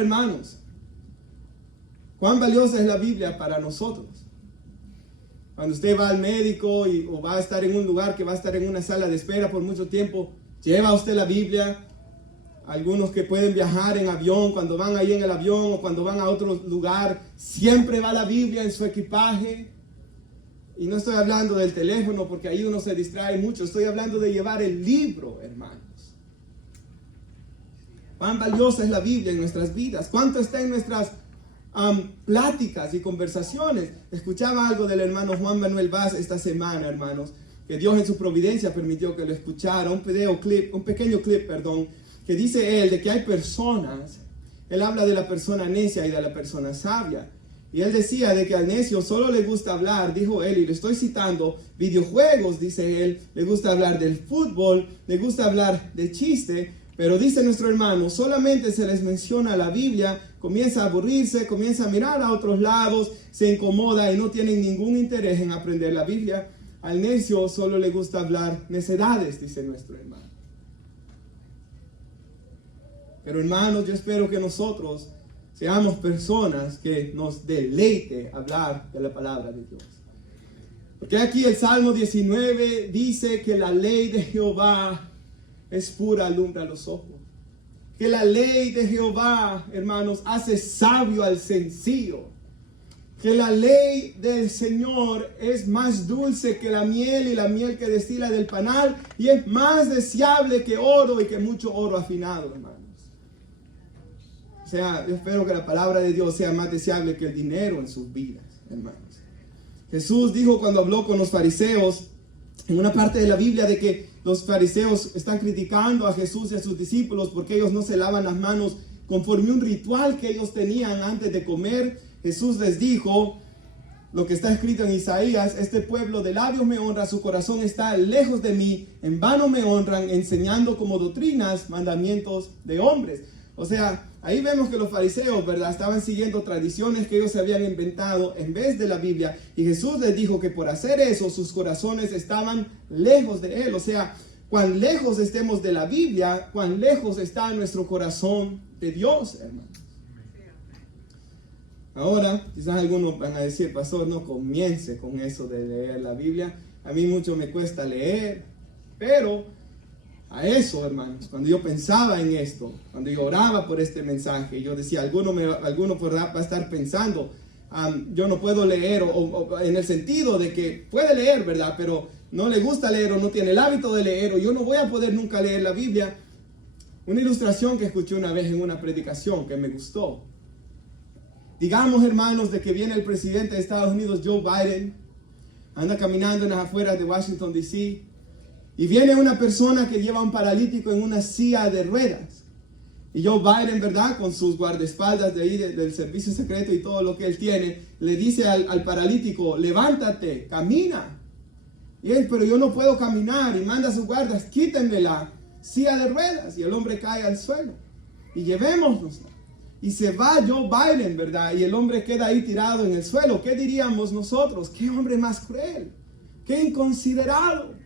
Hermanos, ¿cuán valiosa es la Biblia para nosotros? Cuando usted va al médico o va a estar en un lugar que va a estar en una sala de espera por mucho tiempo, lleva usted la Biblia. Algunos que pueden viajar en avión, cuando van ahí en el avión o cuando van a otro lugar, siempre va la Biblia en su equipaje. Y no estoy hablando del teléfono porque ahí uno se distrae mucho. Estoy hablando de llevar el libro, hermanos. ¿Cuán valiosa es la Biblia en nuestras vidas? ¿Cuánto está en nuestras pláticas y conversaciones? Escuchaba algo del hermano Juan Manuel Vaz esta semana, hermanos, que Dios en su providencia permitió que lo escuchara. Un pequeño clip, que dice él de que hay personas. Él habla de la persona necia y de la persona sabia. Y él decía de que al necio solo le gusta hablar, dijo él, y le estoy citando, videojuegos, dice él, le gusta hablar del fútbol, le gusta hablar de chiste, pero dice nuestro hermano, solamente se les menciona la Biblia, comienza a aburrirse, comienza a mirar a otros lados, se incomoda y no tienen ningún interés en aprender la Biblia. Al necio solo le gusta hablar necedades, dice nuestro hermano. Pero hermanos, yo espero que nosotros seamos personas que nos deleite hablar de la palabra de Dios. Porque aquí el Salmo 19 dice que la ley de Jehová es pura, alumbra los ojos. Que la ley de Jehová, hermanos, hace sabio al sencillo. Que la ley del Señor es más dulce que la miel y la miel que destila del panal. Y es más deseable que oro y que mucho oro afinado, hermanos. O sea, yo espero que la palabra de Dios sea más deseable que el dinero en sus vidas, hermanos. Jesús dijo cuando habló con los fariseos, en una parte de la Biblia, de que los fariseos están criticando a Jesús y a sus discípulos porque ellos no se lavan las manos conforme un ritual que ellos tenían antes de comer. Jesús les dijo lo que está escrito en Isaías: este pueblo de labios me honra, su corazón está lejos de mí, en vano me honran, enseñando como doctrinas mandamientos de hombres. O sea, ahí vemos que los fariseos, ¿verdad?, estaban siguiendo tradiciones que ellos se habían inventado en vez de la Biblia. Y Jesús les dijo que por hacer eso, sus corazones estaban lejos de Él. O sea, cuán lejos estemos de la Biblia, cuán lejos está nuestro corazón de Dios, hermanos. Ahora, quizás algunos van a decir, pastor, no comience con eso de leer la Biblia. A mí mucho me cuesta leer, pero a eso, hermanos, cuando yo pensaba en esto, cuando yo oraba por este mensaje, yo decía, alguno va a estar pensando, yo no puedo leer, o en el sentido de que puede leer, ¿verdad?, pero no le gusta leer o no tiene el hábito de leer, o yo no voy a poder nunca leer la Biblia. Una ilustración que escuché una vez en una predicación que me gustó. Digamos, hermanos, de que viene el presidente de Estados Unidos, Joe Biden, anda caminando en las afueras de Washington, D.C., y viene una persona que lleva a un paralítico en una silla de ruedas. Y Joe Biden, ¿verdad?, con sus guardaespaldas de ahí del servicio secreto y todo lo que él tiene, le dice al paralítico, levántate, camina. Y él, pero yo no puedo caminar, y manda a sus guardas, quítenme la silla de ruedas. Y el hombre cae al suelo. Y llevémosnos. Y se va Joe Biden, ¿verdad? Y el hombre queda ahí tirado en el suelo. ¿Qué diríamos nosotros? ¡Qué hombre más cruel! ¡Qué inconsiderado!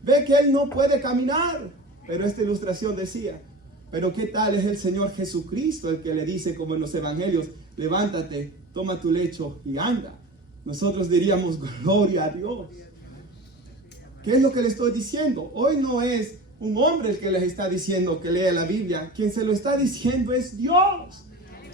Ve que él no puede caminar. Pero esta ilustración decía, pero ¿qué tal es el Señor Jesucristo el que le dice, como en los evangelios, levántate, toma tu lecho y anda? Nosotros diríamos, gloria a Dios. ¿Qué es lo que le estoy diciendo? Hoy no es un hombre el que les está diciendo que lea la Biblia. Quien se lo está diciendo es Dios.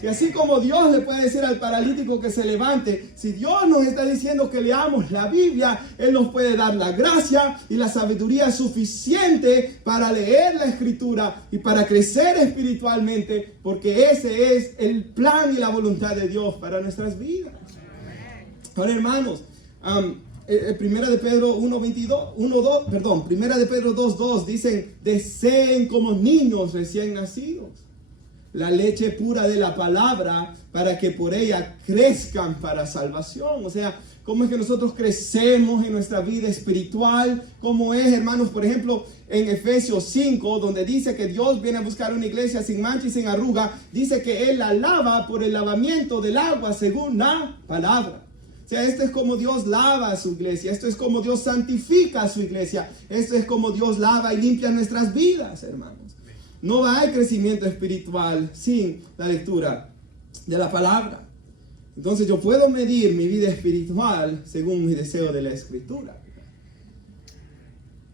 Y así como Dios le puede decir al paralítico que se levante, si Dios nos está diciendo que leamos la Biblia, Él nos puede dar la gracia y la sabiduría suficiente para leer la Escritura y para crecer espiritualmente, porque ese es el plan y la voluntad de Dios para nuestras vidas. Ahora, hermanos, Primera de Pedro 2:2 dicen, deseen como niños recién nacidos la leche pura de la palabra para que por ella crezcan para salvación. O sea, ¿cómo es que nosotros crecemos en nuestra vida espiritual? ¿Cómo es, hermanos? Por ejemplo, en Efesios 5, donde dice que Dios viene a buscar una iglesia sin mancha y sin arruga, dice que Él la lava por el lavamiento del agua según la palabra. O sea, esto es como Dios lava a su iglesia. Esto es como Dios santifica a su iglesia. Esto es como Dios lava y limpia nuestras vidas, hermanos. no hay crecimiento espiritual sin la lectura de la palabra. Entonces yo puedo medir mi vida espiritual según mi deseo de la Escritura.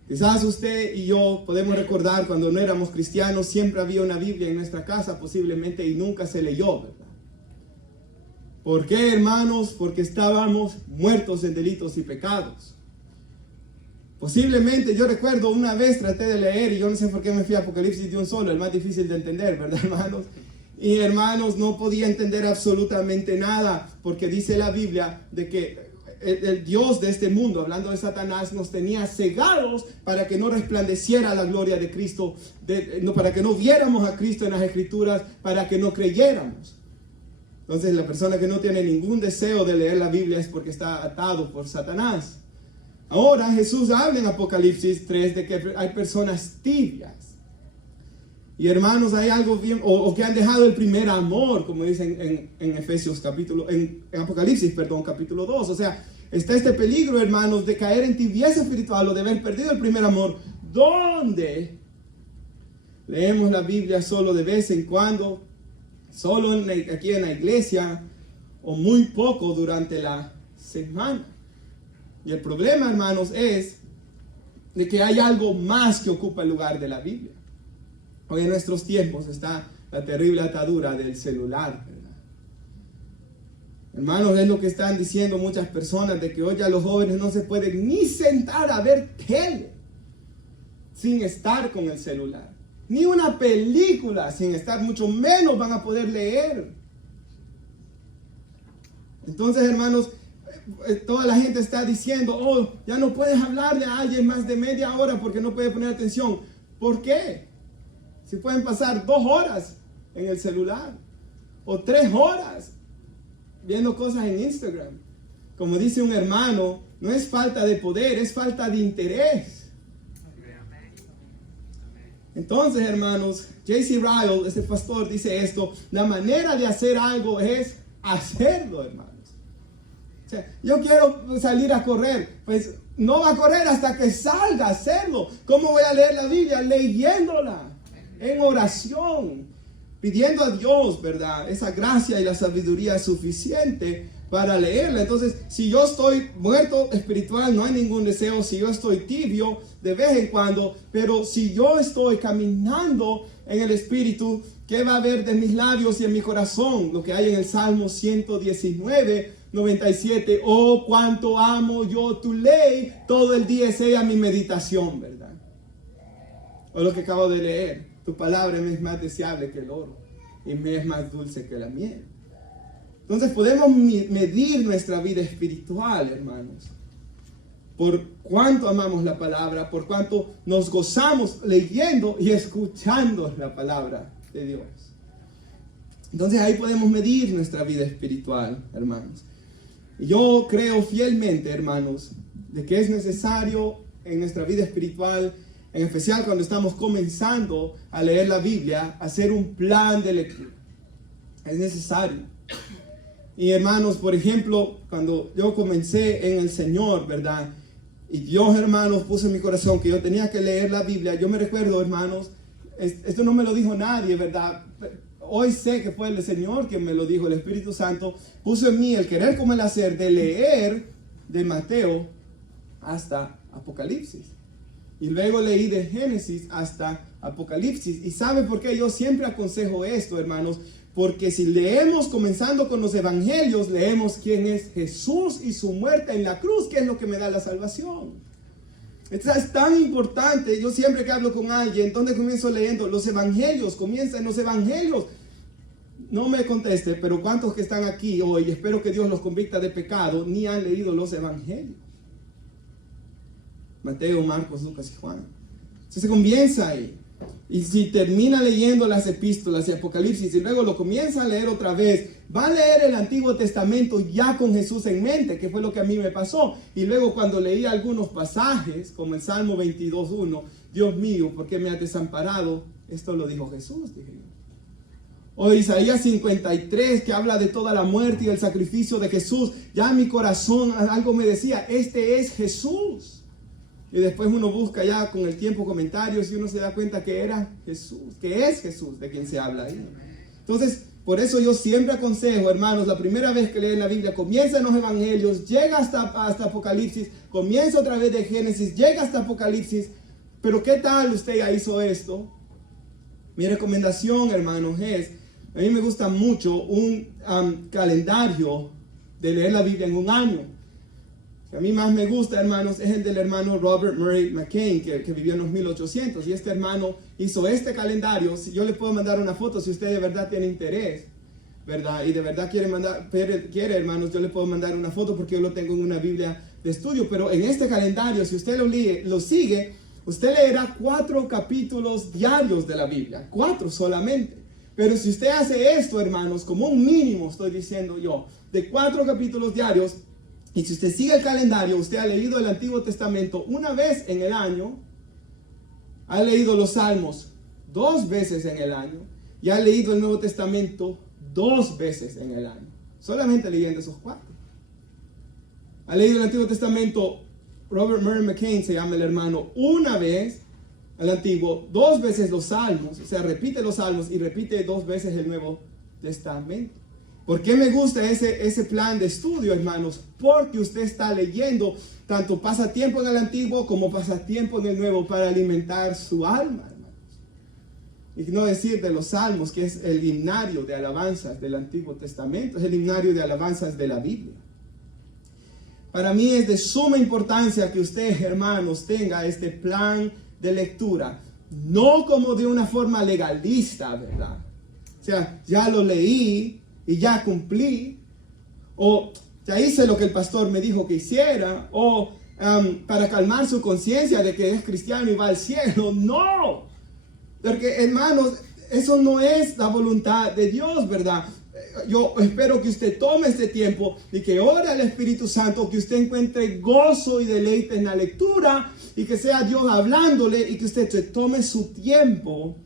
Quizás usted y yo podemos recordar cuando no éramos cristianos, siempre había una Biblia en nuestra casa posiblemente y nunca se leyó, ¿verdad? ¿Por qué, hermanos? Porque estábamos muertos en delitos y pecados. Posiblemente, yo recuerdo una vez traté de leer y yo no sé por qué me fui a Apocalipsis de un solo, el más difícil de entender, ¿verdad, hermanos? Y hermanos, no podía entender absolutamente nada, porque dice la Biblia de que el Dios de este mundo, hablando de Satanás, nos tenía cegados para que no resplandeciera la gloria de Cristo, para que no viéramos a Cristo en las Escrituras, para que no creyéramos. Entonces la persona que no tiene ningún deseo de leer la Biblia es porque está atado por Satanás. Ahora Jesús habla en Apocalipsis 3 de que hay personas tibias. Y hermanos, hay algo bien, o que han dejado el primer amor, como dicen en Apocalipsis, capítulo 2. O sea, está este peligro, hermanos, de caer en tibieza espiritual o de haber perdido el primer amor, donde leemos la Biblia solo de vez en cuando, solo aquí en la iglesia, o muy poco durante la semana. Y el problema, hermanos, es de que hay algo más que ocupa el lugar de la Biblia. Hoy en nuestros tiempos está la terrible atadura del celular, ¿verdad? Hermanos, es lo que están diciendo muchas personas, de que hoy ya los jóvenes no se pueden ni sentar a ver tele sin estar con el celular. Ni una película sin estar, mucho menos van a poder leer. Entonces, hermanos, toda la gente está diciendo, oh, ya no puedes hablarle a alguien más de media hora porque no puede poner atención. ¿Por qué? Si pueden pasar 2 horas en el celular o 3 horas viendo cosas en Instagram. Como dice un hermano, no es falta de poder, es falta de interés. Entonces, hermanos, J.C. Ryle, ese pastor, dice esto: la manera de hacer algo es hacerlo, hermanos. O sea, yo quiero salir a correr, pues no va a correr hasta que salga a hacerlo. ¿Cómo voy a leer la Biblia? Leyéndola en oración, pidiendo a Dios, ¿verdad?, esa gracia y la sabiduría suficiente para leerla. Entonces, si yo estoy muerto espiritual, no hay ningún deseo. Si yo estoy tibio, de vez en cuando. Pero si yo estoy caminando en el Espíritu, ¿qué va a haber de mis labios y en mi corazón? Lo que hay en el Salmo 119, 97. Oh, cuánto amo yo tu ley, todo el día es ella mi meditación, ¿verdad? O lo que acabo de leer: tu palabra me es más deseable que el oro y me es más dulce que la miel. Entonces podemos medir nuestra vida espiritual, hermanos, por cuánto amamos la palabra, por cuánto nos gozamos leyendo y escuchando la palabra de Dios. Entonces ahí podemos medir nuestra vida espiritual, hermanos. Y yo creo fielmente, hermanos, de que es necesario en nuestra vida espiritual, en especial cuando estamos comenzando a leer la Biblia, hacer un plan de lectura. Es necesario. Y hermanos, por ejemplo, cuando yo comencé en el Señor, ¿verdad?, y Dios, hermanos, puso en mi corazón que yo tenía que leer la Biblia. Yo me recuerdo, hermanos, esto no me lo dijo nadie, ¿verdad? Hoy sé que fue el Señor que me lo dijo, el Espíritu Santo puso en mí el querer como el hacer de leer de Mateo hasta Apocalipsis. Y luego leí de Génesis hasta Apocalipsis. ¿Y sabe por qué yo siempre aconsejo esto, hermanos? Porque si leemos comenzando con los evangelios, leemos quién es Jesús y su muerte en la cruz, que es lo que me da la salvación. Esto es tan importante. Yo siempre que hablo con alguien, ¿dónde comienzo leyendo? Los evangelios, comienza en los evangelios. No me conteste, pero ¿cuántos que están aquí hoy, espero que Dios los convicta de pecado, ni han leído los evangelios? Mateo, Marcos, Lucas y Juan. Entonces se comienza ahí. Y si termina leyendo las epístolas y Apocalipsis y luego lo comienza a leer otra vez, va a leer el Antiguo Testamento ya con Jesús en mente, que fue lo que a mí me pasó. Y luego cuando leí algunos pasajes, como el Salmo 22:1, Dios mío, ¿por qué me has desamparado? Esto lo dijo Jesús, dije yo. O Isaías 53, que habla de toda la muerte y el sacrificio de Jesús. Ya en mi corazón algo me decía, este es Jesús. Y después uno busca ya con el tiempo comentarios y uno se da cuenta que era Jesús, que es Jesús de quien se habla ahí. Entonces, por eso yo siempre aconsejo, hermanos, la primera vez que leen la Biblia, comienza en los Evangelios, llega hasta Apocalipsis, comienza otra vez de Génesis, llega hasta Apocalipsis. Pero ¿qué tal usted ya hizo esto? Mi recomendación, hermanos, es, a mí me gusta mucho un calendario de leer la Biblia en un año. A mí más me gusta, hermanos, es el del hermano Robert Murray McCain, que vivió en los 1800. Y este hermano hizo este calendario. Yo le puedo mandar una foto si usted de verdad tiene interés, ¿verdad? Y de verdad quiere, hermanos, yo le puedo mandar una foto porque yo lo tengo en una Biblia de estudio. Pero en este calendario, si usted lo sigue, usted leerá 4 capítulos diarios de la Biblia. 4 solamente. Pero si usted hace esto, hermanos, como un mínimo, estoy diciendo yo, de 4 capítulos diarios, y si usted sigue el calendario, usted ha leído el Antiguo Testamento una vez en el año, ha leído los Salmos 2 veces en el año, y ha leído el Nuevo Testamento 2 veces en el año, solamente leyendo esos 4. Ha leído el Antiguo Testamento, Robert Murray McCain se llama el hermano, una vez el Antiguo, 2 veces los Salmos, o sea, repite los Salmos y repite 2 veces el Nuevo Testamento. ¿Por qué me gusta ese plan de estudio, hermanos? Porque usted está leyendo tanto pasatiempo en el Antiguo como pasatiempo en el Nuevo para alimentar su alma, hermanos. Y no decir de los Salmos, que es el himnario de alabanzas del Antiguo Testamento, es el himnario de alabanzas de la Biblia. Para mí es de suma importancia que usted, hermanos, tenga este plan de lectura, no como de una forma legalista, ¿verdad? O sea, ya lo leí y ya cumplí, o ya hice lo que el pastor me dijo que hiciera, o para calmar su conciencia de que es cristiano y va al cielo. No, porque hermanos, eso no es la voluntad de Dios, ¿verdad? Yo espero que usted tome este tiempo y que ore al Espíritu Santo, que usted encuentre gozo y deleite en la lectura y que sea Dios hablándole y que usted se tome su tiempo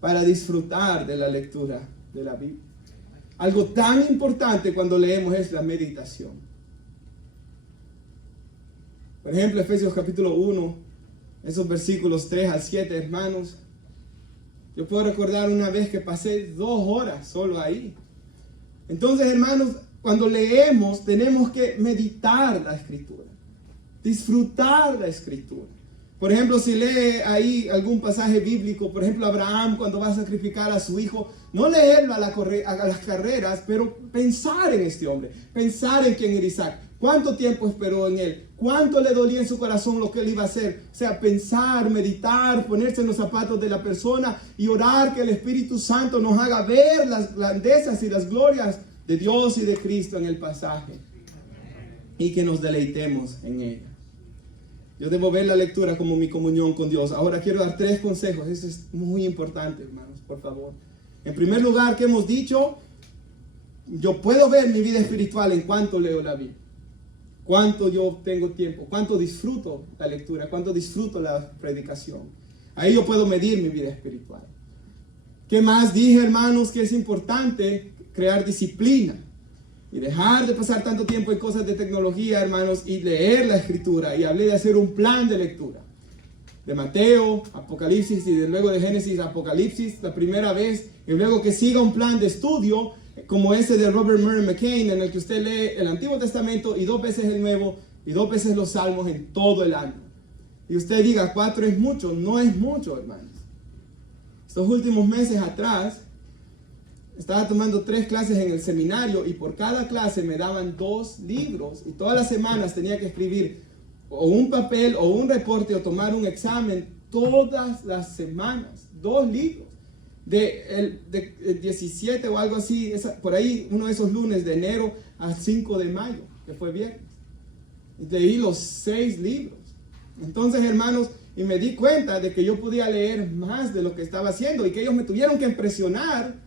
para disfrutar de la lectura de la Biblia. Algo tan importante cuando leemos es la meditación. Por ejemplo, Efesios capítulo 1, esos versículos 3 al 7, hermanos. Yo puedo recordar una vez que pasé 2 horas solo ahí. Entonces, hermanos, cuando leemos tenemos que meditar la Escritura, disfrutar la Escritura. Por ejemplo, si lee ahí algún pasaje bíblico, por ejemplo, Abraham cuando va a sacrificar a su hijo, no leerlo a las carreras, pero pensar en este hombre, pensar en quién era Isaac, cuánto tiempo esperó en él, cuánto le dolía en su corazón lo que él iba a hacer. O sea, pensar, meditar, ponerse en los zapatos de la persona y orar que el Espíritu Santo nos haga ver las grandezas y las glorias de Dios y de Cristo en el pasaje y que nos deleitemos en ella. Yo debo ver la lectura como mi comunión con Dios. Ahora quiero dar 3 consejos. Esto es muy importante, hermanos, por favor. En primer lugar, que hemos dicho, yo puedo ver mi vida espiritual en cuanto leo la Biblia. Cuánto yo tengo tiempo, cuánto disfruto la lectura, cuánto disfruto la predicación. Ahí yo puedo medir mi vida espiritual. ¿Qué más dije, hermanos? Que es importante crear disciplina. Y dejar de pasar tanto tiempo en cosas de tecnología, hermanos, y leer la Escritura. Y hablé de hacer un plan de lectura. De Mateo, Apocalipsis, y de luego de Génesis, Apocalipsis, la primera vez. Y luego que siga un plan de estudio, como ese de Robert Murray McCain, en el que usted lee el Antiguo Testamento y 2 veces el Nuevo, y 2 veces los Salmos en todo el año. Y usted diga, 4 es mucho. No es mucho, hermanos. Estos últimos meses atrás, estaba tomando 3 clases en el seminario y por cada clase me daban 2 libros y todas las semanas tenía que escribir o un papel o un reporte o tomar un examen todas las semanas. 2 libros de 17 o algo así, por ahí uno de esos lunes de enero al 5 de mayo, que fue viernes. Y leí los 6 libros. Entonces, hermanos, y me di cuenta de que yo podía leer más de lo que estaba haciendo y que ellos me tuvieron que impresionar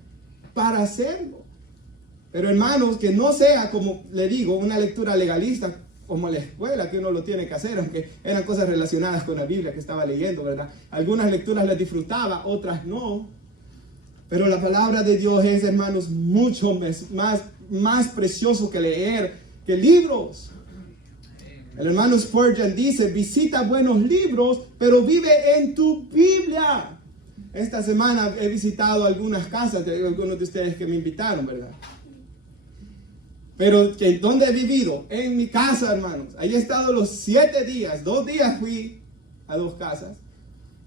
para hacerlo. Pero hermanos, que no sea, como le digo, una lectura legalista como la escuela, que uno lo tiene que hacer, aunque eran cosas relacionadas con la Biblia que estaba leyendo, ¿verdad? Algunas lecturas las disfrutaba, otras no. Pero la palabra de Dios es, hermanos, mucho más precioso que leer, que libros. El hermano Spurgeon dice, visita buenos libros, pero vive en tu Biblia. Esta semana he visitado algunas casas de algunos de ustedes que me invitaron, ¿verdad? Pero ¿dónde he vivido? En mi casa, hermanos. Ahí he estado los 7 días. 2 días fui a 2 casas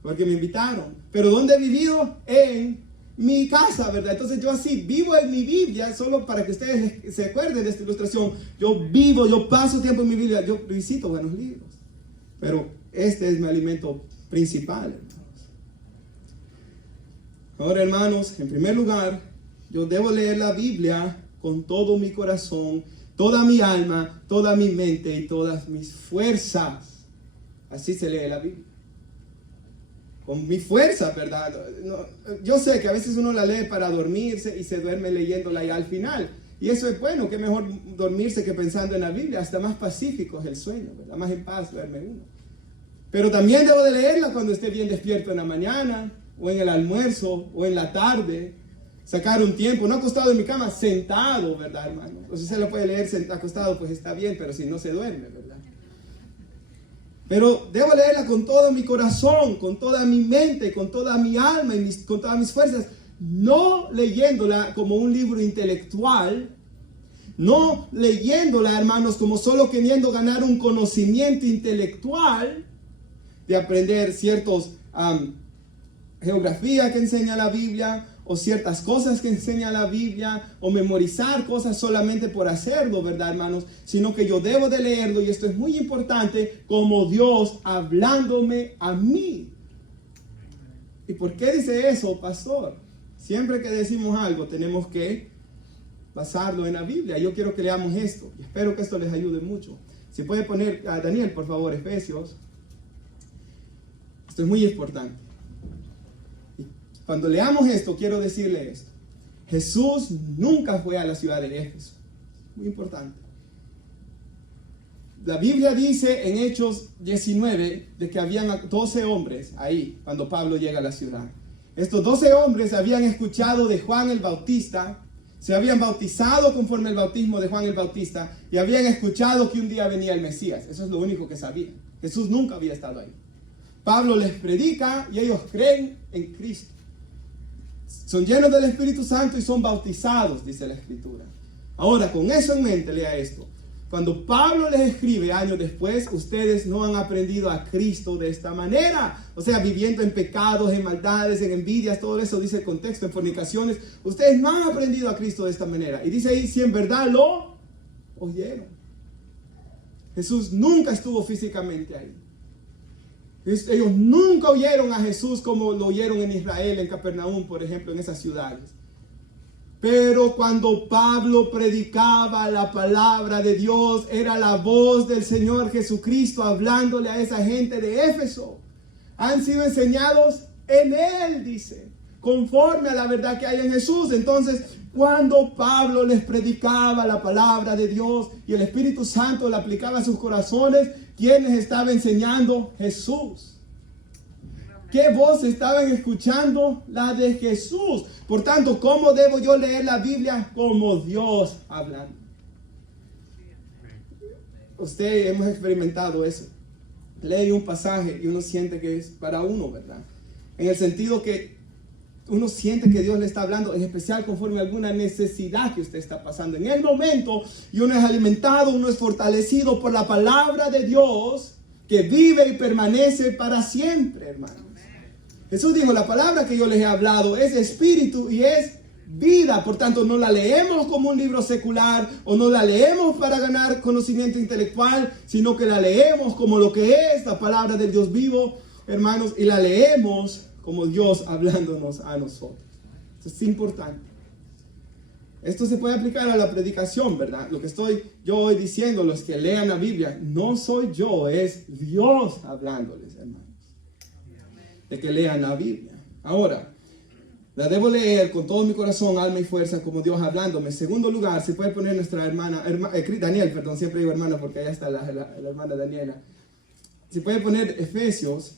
porque me invitaron. Pero ¿dónde he vivido? En mi casa, ¿verdad? Entonces yo así vivo en mi Biblia, solo para que ustedes se acuerden de esta ilustración. Yo paso tiempo en mi Biblia, yo visito buenos libros. Pero este es mi alimento principal, hermanos. Ahora, hermanos, en primer lugar, yo debo leer la Biblia con todo mi corazón, toda mi alma, toda mi mente y todas mis fuerzas. Así se lee la Biblia. Con mi fuerza, ¿verdad? Yo sé que a veces uno la lee para dormirse y se duerme leyéndola ya al final. Y eso es bueno, que mejor dormirse que pensando en la Biblia. Hasta más pacífico es el sueño, ¿verdad? Más en paz duerme uno. Pero también debo de leerla cuando esté bien despierto en la mañana, o en el almuerzo, o en la tarde. Sacar un tiempo, no acostado en mi cama, sentado, ¿verdad, hermano? O si se lo puede leer acostado, pues está bien, pero si no se duerme, ¿verdad? Pero debo leerla con todo mi corazón, con toda mi mente, con toda mi alma y con todas mis fuerzas. No leyéndola como un libro intelectual, no leyéndola, hermanos, como solo queriendo ganar un conocimiento intelectual de aprender ciertos geografía que enseña la Biblia, o ciertas cosas que enseña la Biblia, o memorizar cosas solamente por hacerlo, ¿verdad, hermanos? Sino que yo debo de leerlo, y esto es muy importante, como Dios hablándome a mí. ¿Y por qué dice eso, pastor? Siempre que decimos algo tenemos que basarlo en la Biblia. Yo quiero que leamos esto, y espero que esto les ayude mucho. Si puede poner a Daniel, por favor, Efesios. Esto es muy importante. Cuando leamos esto, quiero decirle esto. Jesús nunca fue a la ciudad de Éfeso. Muy importante. La Biblia dice en Hechos 19 de que habían 12 hombres ahí cuando Pablo llega a la ciudad. Estos 12 hombres habían escuchado de Juan el Bautista, se habían bautizado conforme al bautismo de Juan el Bautista y habían escuchado que un día venía el Mesías. Eso es lo único que sabían. Jesús nunca había estado ahí. Pablo les predica y ellos creen en Cristo. Son llenos del Espíritu Santo y son bautizados, dice la Escritura. Ahora, con eso en mente, lea esto. Cuando Pablo les escribe años después, ustedes no han aprendido a Cristo de esta manera. O sea, viviendo en pecados, en maldades, en envidias, todo eso dice el contexto, en fornicaciones. Ustedes no han aprendido a Cristo de esta manera. Y dice ahí, si en verdad lo oyeron. Jesús nunca estuvo físicamente ahí. Ellos nunca oyeron a Jesús como lo oyeron en Israel, en Capernaum, por ejemplo, en esas ciudades. Pero cuando Pablo predicaba la palabra de Dios, era la voz del Señor Jesucristo hablándole a esa gente de Éfeso. Han sido enseñados en Él, dice, conforme a la verdad que hay en Jesús. Entonces, cuando Pablo les predicaba la palabra de Dios y el Espíritu Santo la aplicaba a sus corazones, ¿quiénes estaban enseñando? Jesús. ¿Qué voz estaban escuchando? La de Jesús. Por tanto, ¿cómo debo yo leer la Biblia? Como Dios hablando. Usted hemos experimentado eso. Lee un pasaje y uno siente que es para uno, ¿verdad? En el sentido que uno siente que Dios le está hablando, en especial conforme a alguna necesidad que usted está pasando en el momento, y uno es alimentado, uno es fortalecido por la palabra de Dios que vive y permanece para siempre, hermanos. Jesús dijo, la palabra que yo les he hablado es espíritu y es vida. Por tanto, no la leemos como un libro secular o no la leemos para ganar conocimiento intelectual, sino que la leemos como lo que es la palabra del Dios vivo, hermanos, y la leemos como Dios hablándonos a nosotros. Eso es importante. Esto se puede aplicar a la predicación, ¿verdad? Lo que estoy yo hoy diciendo, los que lean la Biblia, no soy yo, es Dios hablándoles, hermanos. De que lean la Biblia. Ahora, la debo leer con todo mi corazón, alma y fuerza, como Dios hablándome. En segundo lugar, se puede poner nuestra hermana, Daniel, perdón, siempre digo hermana porque allá está la hermana Daniela. Se puede poner Hebreos.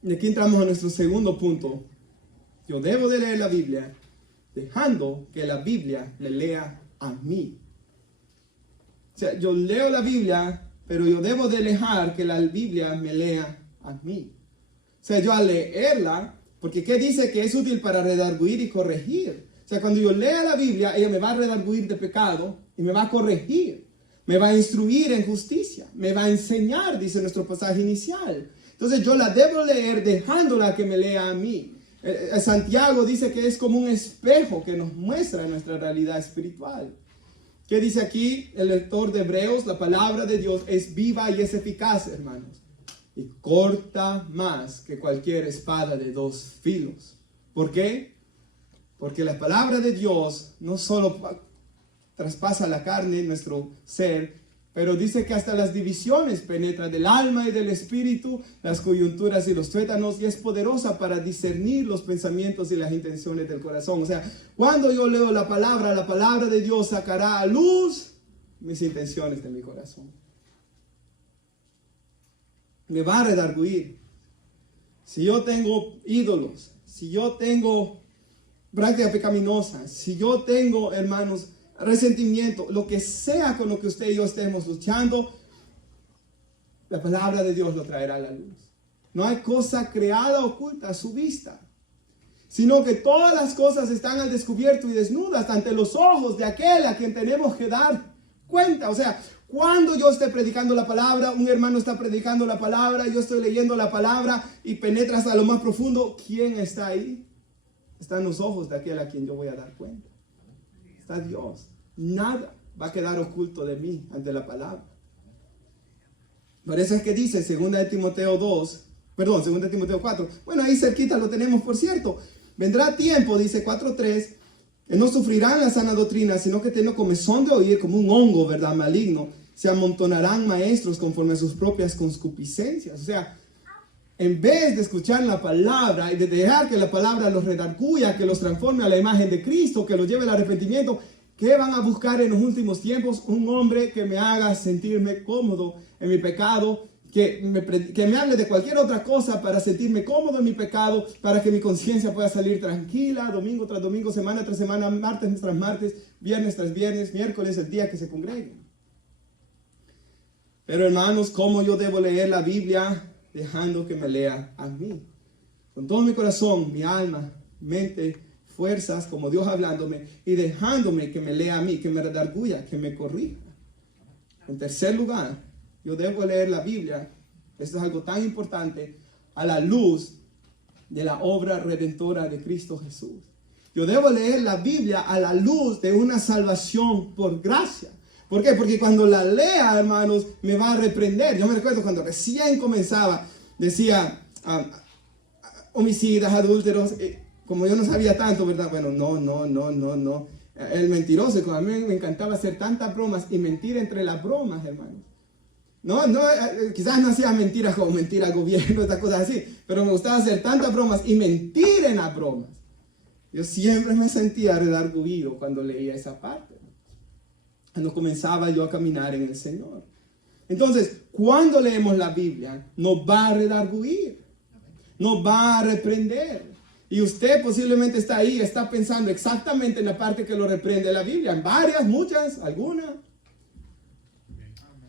Y aquí entramos a nuestro segundo punto. Yo debo de leer la Biblia dejando que la Biblia le lea a mí. O sea, yo leo la Biblia, pero yo debo de dejar que la Biblia me lea a mí. O sea, yo al leerla, porque ¿qué dice? Que es útil para redarguir y corregir. O sea, cuando yo lea la Biblia, ella me va a redarguir de pecado y me va a corregir. Me va a instruir en justicia. Me va a enseñar, dice nuestro pasaje inicial. Entonces yo la debo leer dejándola que me lea a mí. Santiago dice que es como un espejo que nos muestra nuestra realidad espiritual. ¿Qué dice aquí el lector de Hebreos? La palabra de Dios es viva y es eficaz, hermanos. Y corta más que cualquier espada de dos filos. ¿Por qué? Porque la palabra de Dios no solo traspasa la carne, nuestro ser, pero dice que hasta las divisiones penetra del alma y del espíritu, las coyunturas y los tuétanos, y es poderosa para discernir los pensamientos y las intenciones del corazón. O sea, cuando yo leo la palabra de Dios sacará a luz mis intenciones de mi corazón. Me va a redarguir. Si yo tengo ídolos, si yo tengo prácticas pecaminosas, si yo tengo, hermanos, resentimiento, lo que sea con lo que usted y yo estemos luchando, la palabra de Dios lo traerá a la luz. No hay cosa creada oculta a su vista, sino que todas las cosas están al descubierto y desnudas ante los ojos de aquel a quien tenemos que dar cuenta. O sea, cuando yo esté predicando la palabra, un hermano está predicando la palabra, yo estoy leyendo la palabra y penetra hasta lo más profundo, ¿quién está ahí? Están los ojos de aquel a quien yo voy a dar cuenta. Está Dios. Nada va a quedar oculto de mí ante la palabra. Por eso es que dice 2 Timoteo 4. Bueno, ahí cerquita lo tenemos, por cierto. Vendrá tiempo, dice 4:3, que no sufrirán la sana doctrina, sino que teniendo comezón de oír como un hongo, ¿verdad? Maligno, se amontonarán maestros conforme a sus propias concupiscencias. O sea, en vez de escuchar la palabra y de dejar que la palabra los redarguya, que los transforme a la imagen de Cristo, que los lleve al arrepentimiento, ¿qué van a buscar en los últimos tiempos? Un hombre que me haga sentirme cómodo en mi pecado, que me hable de cualquier otra cosa para sentirme cómodo en mi pecado, para que mi conciencia pueda salir tranquila, domingo tras domingo, semana tras semana, martes tras martes, viernes tras viernes, miércoles, el día que se congreguen. Pero hermanos, ¿cómo yo debo leer la Biblia? Dejando que me lea a mí. Con todo mi corazón, mi alma, mente, fuerzas, como Dios hablándome, y dejándome que me lea a mí, que me redarguya, que me corrija. En tercer lugar, yo debo leer la Biblia, esto es algo tan importante, a la luz de la obra redentora de Cristo Jesús. Yo debo leer la Biblia a la luz de una salvación por gracia. ¿Por qué? Porque cuando la lea, hermanos, me va a reprender. Yo me recuerdo cuando recién comenzaba, decía, homicidas, adúlteros, como yo no sabía tanto, ¿verdad? Bueno, no. El mentiroso, como a mí me encantaba hacer tantas bromas y mentir entre las bromas, hermanos. Quizás no hacía mentiras como mentir al gobierno, estas cosas así, pero me gustaba hacer tantas bromas y mentir en las bromas. Yo siempre me sentía redarguido cuando leía esa parte, cuando comenzaba yo a caminar en el Señor. Entonces, cuando leemos la Biblia, nos va a redarguir, nos va a reprender. Y usted posiblemente está ahí, está pensando exactamente en la parte que lo reprende la Biblia, en varias, muchas, algunas.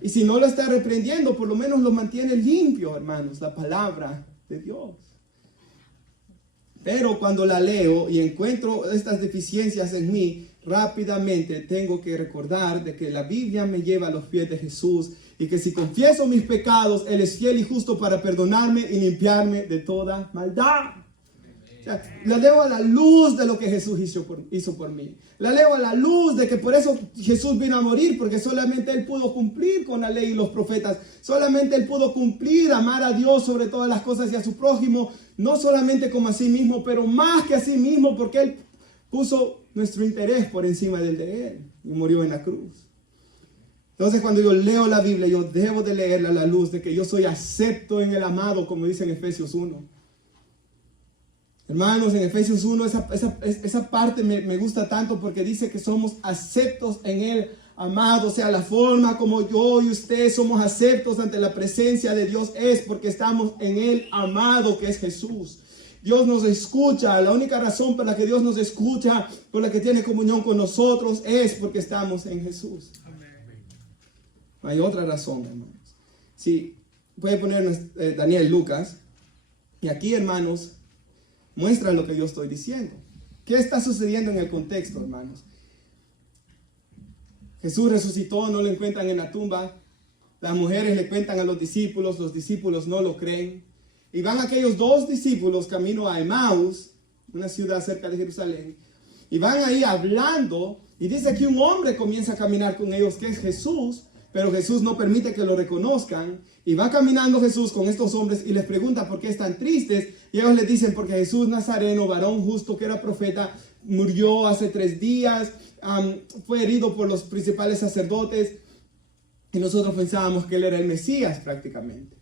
Y si no lo está reprendiendo, por lo menos lo mantiene limpio, hermanos, la palabra de Dios. Pero cuando la leo y encuentro estas deficiencias en mí, rápidamente tengo que recordar de que la Biblia me lleva a los pies de Jesús y que si confieso mis pecados, Él es fiel y justo para perdonarme y limpiarme de toda maldad. O sea, la leo a la luz de lo que Jesús hizo por mí. La leo a la luz de que por eso Jesús vino a morir, porque solamente Él pudo cumplir con la ley y los profetas. Solamente Él pudo cumplir, amar a Dios sobre todas las cosas y a su prójimo, no solamente como a sí mismo, pero más que a sí mismo, porque Él puso nuestro interés por encima del de Él y murió en la cruz. Entonces, cuando yo leo la Biblia, yo debo de leerla a la luz de que yo soy acepto en el amado, como dice en Efesios 1. Hermanos, en Efesios 1, esa parte me gusta tanto porque dice que somos aceptos en el amado. O sea, la forma como yo y usted somos aceptos ante la presencia de Dios es porque estamos en el amado, que es Jesús. Dios nos escucha. La única razón por la que Dios nos escucha, por la que tiene comunión con nosotros, es porque estamos en Jesús. No hay otra razón, hermanos. Si puede poner Daniel Lucas, y aquí, hermanos, muestra lo que yo estoy diciendo. ¿Qué está sucediendo en el contexto, hermanos? Jesús resucitó, no lo encuentran en la tumba. Las mujeres le cuentan a los discípulos no lo creen. Y van aquellos 2 discípulos camino a Emaús, una ciudad cerca de Jerusalén. Y van ahí hablando, y dice que un hombre comienza a caminar con ellos, que es Jesús, pero Jesús no permite que lo reconozcan. Y va caminando Jesús con estos hombres y les pregunta por qué están tristes. Y ellos les dicen, porque Jesús Nazareno, varón justo que era profeta, murió hace 3 días, fue herido por los principales sacerdotes. Y nosotros pensábamos que él era el Mesías prácticamente.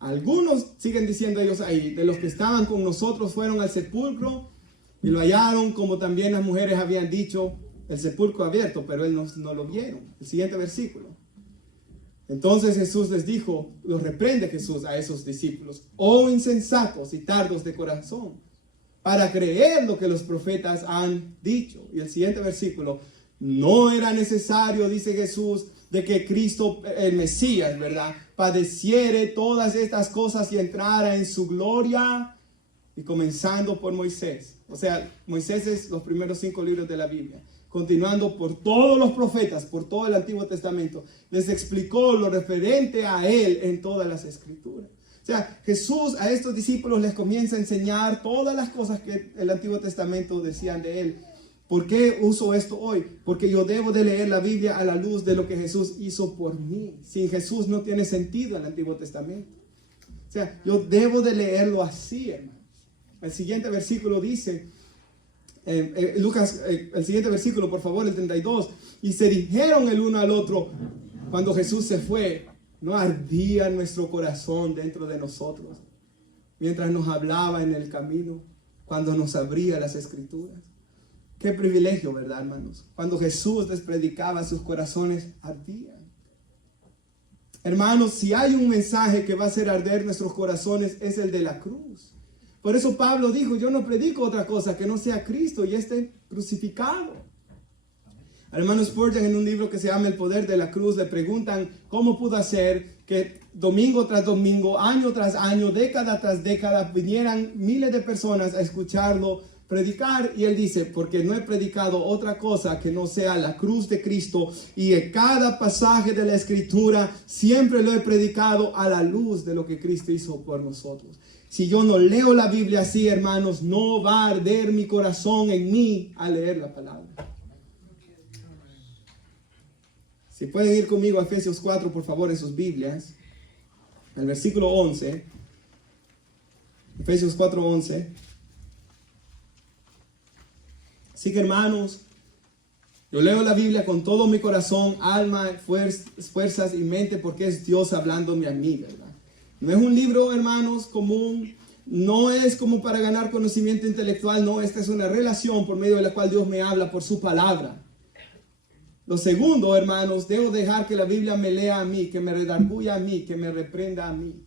Algunos siguen diciendo ellos ahí, de los que estaban con nosotros fueron al sepulcro y lo hallaron, como también las mujeres habían dicho, el sepulcro abierto, pero él no lo vieron. El siguiente versículo. Entonces Jesús les dijo, los reprende Jesús a esos discípulos, oh insensatos y tardos de corazón, para creer lo que los profetas han dicho. Y el siguiente versículo, no era necesario, dice Jesús, de que Cristo, el Mesías, ¿verdad?, padeciere todas estas cosas y entrara en su gloria, y comenzando por Moisés. O sea, Moisés es los primeros 5 libros de la Biblia. Continuando por todos los profetas, por todo el Antiguo Testamento, les explicó lo referente a él en todas las escrituras. O sea, Jesús a estos discípulos les comienza a enseñar todas las cosas que el Antiguo Testamento decían de él. ¿Por qué uso esto hoy? Porque yo debo de leer la Biblia a la luz de lo que Jesús hizo por mí. Sin Jesús no tiene sentido el Antiguo Testamento. O sea, yo debo de leerlo así, hermanos. El siguiente versículo dice, Lucas, el siguiente versículo, por favor, el 32. Y se dijeron el uno al otro, cuando Jesús se fue, ¿no ardía nuestro corazón dentro de nosotros? Mientras nos hablaba en el camino, cuando nos abría las escrituras. Qué privilegio, ¿verdad, hermanos? Cuando Jesús les predicaba, sus corazones ardían. Hermanos, si hay un mensaje que va a hacer arder nuestros corazones, es el de la cruz. Por eso Pablo dijo, yo no predico otra cosa que no sea Cristo y este crucificado. Al hermano Spurgeon, en un libro que se llama El poder de la cruz, le preguntan cómo pudo hacer que domingo tras domingo, año tras año, década tras década, vinieran miles de personas a escucharlo predicar. Y él dice, porque no he predicado otra cosa que no sea la cruz de Cristo, y en cada pasaje de la Escritura siempre lo he predicado a la luz de lo que Cristo hizo por nosotros. Si yo no leo la Biblia así, hermanos, no va a arder mi corazón en mí al leer la palabra. Si pueden ir conmigo a Efesios 4, por favor, en sus Biblias, el versículo 11. Efesios 4:11. Así que, hermanos, yo leo la Biblia con todo mi corazón, alma, fuerzas y mente, porque es Dios hablándome a mí, ¿verdad? No es un libro, hermanos, común. No es como para ganar conocimiento intelectual. No, esta es una relación por medio de la cual Dios me habla por su palabra. Lo segundo, hermanos, debo dejar que la Biblia me lea a mí, que me redarguya a mí, que me reprenda a mí.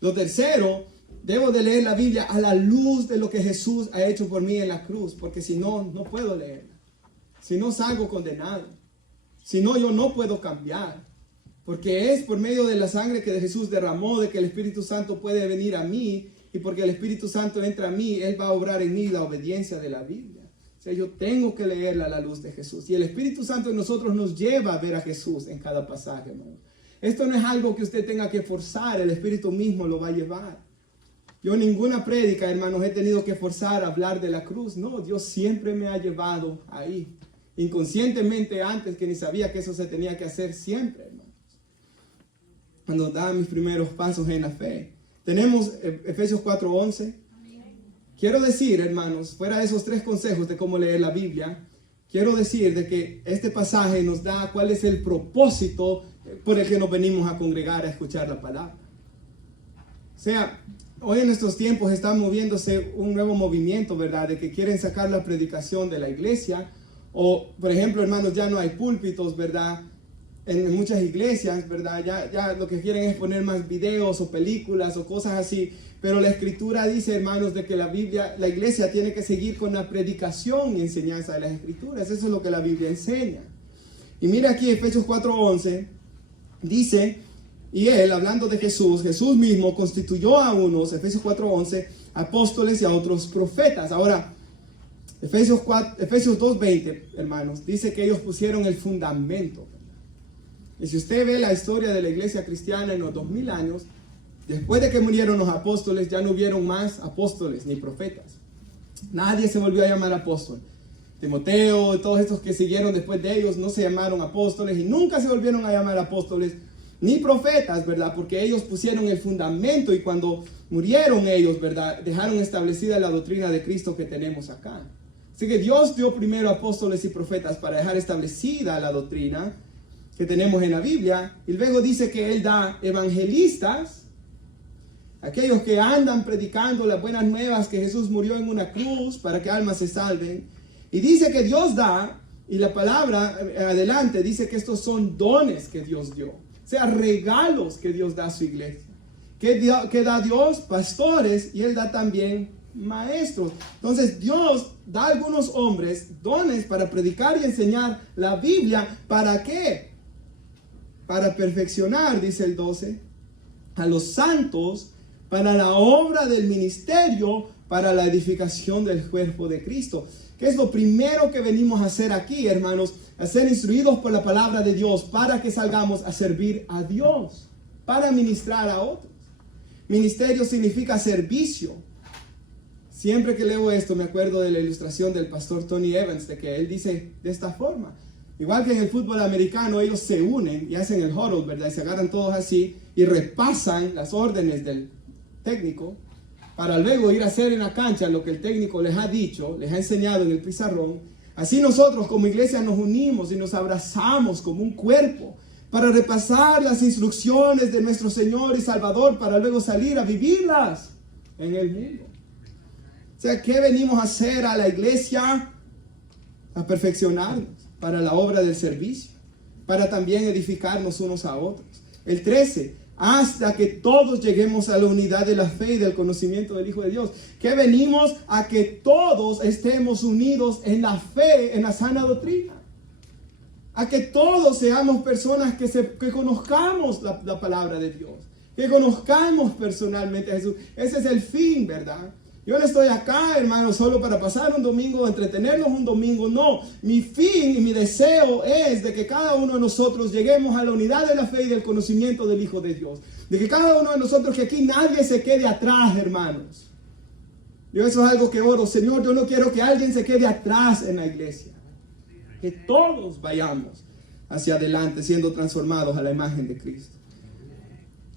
Lo tercero, debo de leer la Biblia a la luz de lo que Jesús ha hecho por mí en la cruz, porque si no, no puedo leerla. Si no, salgo condenado. Si no, yo no puedo cambiar. Porque es por medio de la sangre que Jesús derramó, de que el Espíritu Santo puede venir a mí, y porque el Espíritu Santo entra a mí, Él va a obrar en mí la obediencia de la Biblia. O sea, yo tengo que leerla a la luz de Jesús. Y el Espíritu Santo en nosotros nos lleva a ver a Jesús en cada pasaje, hermano. Esto no es algo que usted tenga que forzar, el Espíritu mismo lo va a llevar. Yo en ninguna prédica, hermanos, he tenido que forzar a hablar de la cruz. No, Dios siempre me ha llevado ahí. Inconscientemente, antes que ni sabía que eso se tenía que hacer siempre, hermanos. Cuando daba mis primeros pasos en la fe. Tenemos Efesios 4:11. Quiero decir, hermanos, fuera de esos 3 consejos de cómo leer la Biblia, quiero decir de que este pasaje nos da cuál es el propósito por el que nos venimos a congregar a escuchar la palabra. O sea, hoy en nuestros tiempos está moviéndose un nuevo movimiento, ¿verdad? De que quieren sacar la predicación de la iglesia. O, por ejemplo, hermanos, ya no hay púlpitos, ¿verdad? En muchas iglesias, ¿verdad? Ya lo que quieren es poner más videos o películas o cosas así. Pero la Escritura dice, hermanos, de que la iglesia tiene que seguir con la predicación y enseñanza de las Escrituras. Eso es lo que la Biblia enseña. Y mira aquí Efesios 4:11, dice, y él, hablando de Jesús, Jesús mismo constituyó a unos, Efesios 4:11, apóstoles y a otros profetas. Ahora, Efesios 2:20, hermanos, dice que ellos pusieron el fundamento. Y si usted ve la historia de la iglesia cristiana en los 2000 años, después de que murieron los apóstoles, ya no hubieron más apóstoles ni profetas. Nadie se volvió a llamar apóstol. Timoteo y todos estos que siguieron después de ellos no se llamaron apóstoles y nunca se volvieron a llamar apóstoles ni profetas, ¿verdad? Porque ellos pusieron el fundamento y cuando murieron ellos, ¿verdad? Dejaron establecida la doctrina de Cristo que tenemos acá. Así que Dios dio primero apóstoles y profetas para dejar establecida la doctrina que tenemos en la Biblia, y luego dice que Él da evangelistas, aquellos que andan predicando las buenas nuevas que Jesús murió en una cruz para que almas se salven, y dice que Dios da, y la palabra adelante dice que estos son dones que Dios dio, o sea, regalos que Dios da a su iglesia, que da Dios pastores, y Él da también maestros. Entonces Dios da a algunos hombres dones para predicar y enseñar la Biblia. ¿Para qué? Para perfeccionar, dice el 12, a los santos para la obra del ministerio, para la edificación del cuerpo de Cristo. ¿Qué es lo primero que venimos a hacer aquí, hermanos? A ser instruidos por la palabra de Dios para que salgamos a servir a Dios, para ministrar a otros. Ministerio significa servicio. Siempre que leo esto me acuerdo de la ilustración del pastor Tony Evans, de que él dice de esta forma. Igual que en el fútbol americano, ellos se unen y hacen el huddle, ¿verdad? Y se agarran todos así y repasan las órdenes del técnico para luego ir a hacer en la cancha lo que el técnico les ha dicho, les ha enseñado en el pizarrón. Así nosotros como iglesia nos unimos y nos abrazamos como un cuerpo para repasar las instrucciones de nuestro Señor y Salvador para luego salir a vivirlas en el mundo. O sea, ¿qué venimos a hacer a la iglesia? A perfeccionarnos para la obra del servicio, para también edificarnos unos a otros. El 13, hasta que todos lleguemos a la unidad de la fe y del conocimiento del Hijo de Dios. Que venimos a que todos estemos unidos en la fe, en la sana doctrina. A que todos seamos personas que conozcamos la palabra de Dios, que conozcamos personalmente a Jesús. Ese es el fin, ¿verdad? Yo no estoy acá, hermano, solo para pasar un domingo, entretenernos un domingo. No, mi fin y mi deseo es de que cada uno de nosotros lleguemos a la unidad de la fe y del conocimiento del Hijo de Dios. De que cada uno de nosotros, que aquí nadie se quede atrás, hermanos. Yo eso es algo que oro. Señor, yo no quiero que alguien se quede atrás en la iglesia. Que todos vayamos hacia adelante siendo transformados a la imagen de Cristo.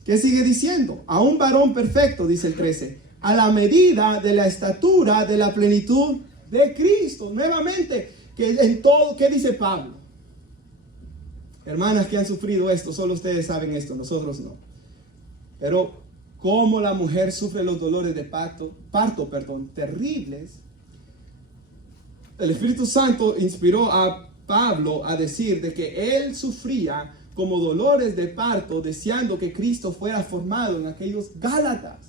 ¿Qué sigue diciendo? A un varón perfecto, dice el 13. A la medida de la estatura de la plenitud de Cristo. Nuevamente, que en todo, ¿qué dice Pablo? Hermanas que han sufrido esto, solo ustedes saben esto, nosotros no. Pero cómo la mujer sufre los dolores de parto, terribles. El Espíritu Santo inspiró a Pablo a decir de que él sufría como dolores de parto, deseando que Cristo fuera formado en aquellos Gálatas.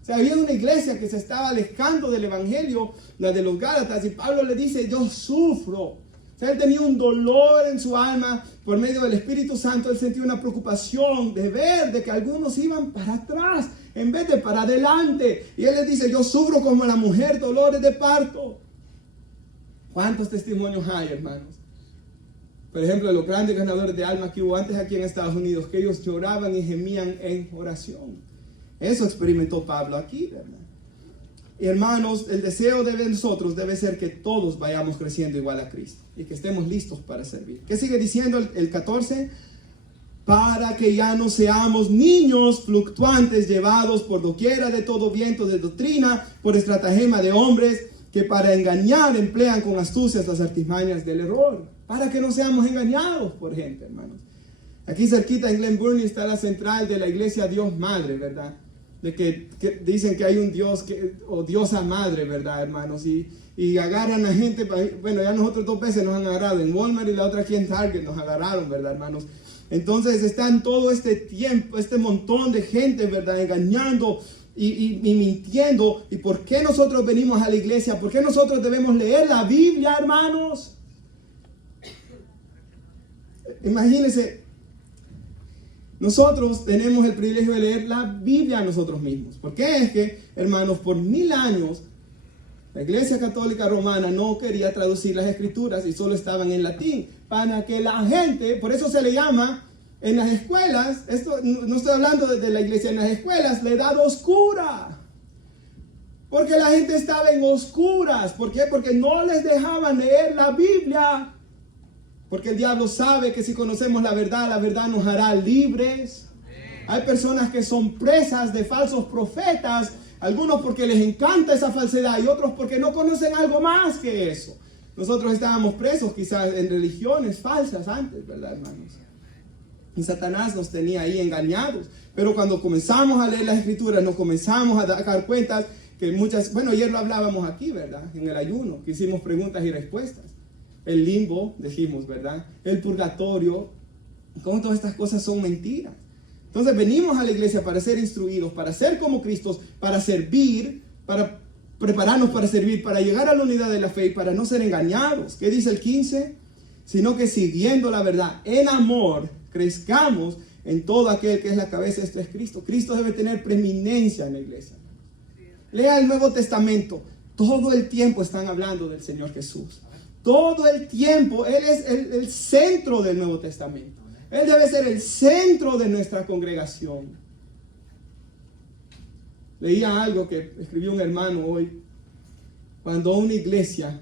O sea, había una iglesia que se estaba alejando del evangelio, la de los Gálatas, y Pablo le dice, yo sufro. O sea, él tenía un dolor en su alma por medio del Espíritu Santo. Él sentía una preocupación de ver de que algunos iban para atrás en vez de para adelante. Y él le dice, yo sufro como la mujer dolores de parto. ¿Cuántos testimonios hay, hermanos? Por ejemplo, de los grandes ganadores de alma que hubo antes aquí en Estados Unidos, que ellos lloraban y gemían en oración. Eso experimentó Pablo aquí, ¿verdad? Y hermanos, el deseo de nosotros debe ser que todos vayamos creciendo igual a Cristo y que estemos listos para servir. ¿Qué sigue diciendo el 14? Para que ya no seamos niños fluctuantes llevados por doquiera de todo viento de doctrina, por estratagema de hombres que para engañar emplean con astucias las artimañas del error. Para que no seamos engañados por gente, hermanos. Aquí cerquita en Glen Burnie está la central de la iglesia Dios Madre, ¿verdad? De que dicen que hay un Dios o diosa madre, ¿verdad, hermanos? Y agarran a gente, bueno, ya nosotros 2 veces nos han agarrado en Walmart y la otra aquí en Target nos agarraron, ¿verdad, hermanos? Entonces están todo este tiempo, este montón de gente, ¿verdad? Engañando y mintiendo. ¿Y por qué nosotros venimos a la iglesia? ¿Por qué nosotros debemos leer la Biblia, hermanos? Imagínense, nosotros tenemos el privilegio de leer la Biblia nosotros mismos. ¿Por qué? Es que, hermanos, por 1000 años, la Iglesia Católica Romana no quería traducir las Escrituras y solo estaban en latín. Para que la gente, por eso se le llama en las escuelas, esto no estoy hablando de la iglesia, en las escuelas, la edad oscura. Porque la gente estaba en oscuras. ¿Por qué? Porque no les dejaban leer la Biblia. Porque el diablo sabe que si conocemos la verdad nos hará libres. Hay personas que son presas de falsos profetas, algunos porque les encanta esa falsedad y otros porque no conocen algo más que eso. Nosotros estábamos presos quizás en religiones falsas antes, ¿verdad, hermanos? Y Satanás nos tenía ahí engañados. Pero cuando comenzamos a leer las Escrituras, nos comenzamos a dar cuenta que muchas, bueno, ayer lo hablábamos aquí, ¿verdad? En el ayuno, que hicimos preguntas y respuestas. El limbo, dijimos, ¿verdad? El purgatorio, cómo todas estas cosas son mentiras. Entonces venimos a la iglesia para ser instruidos, para ser como Cristo, para servir, para prepararnos para servir, para llegar a la unidad de la fe y para no ser engañados. ¿Qué dice el 15? Sino que siguiendo la verdad en amor, crezcamos en todo aquel que es la cabeza, esto es Cristo. Cristo debe tener preeminencia en la iglesia. Lea el Nuevo Testamento. Todo el tiempo están hablando del Señor Jesús. Todo el tiempo. Él es el centro del Nuevo Testamento. Él debe ser el centro de nuestra congregación. Leía algo que escribió un hermano hoy. Cuando una iglesia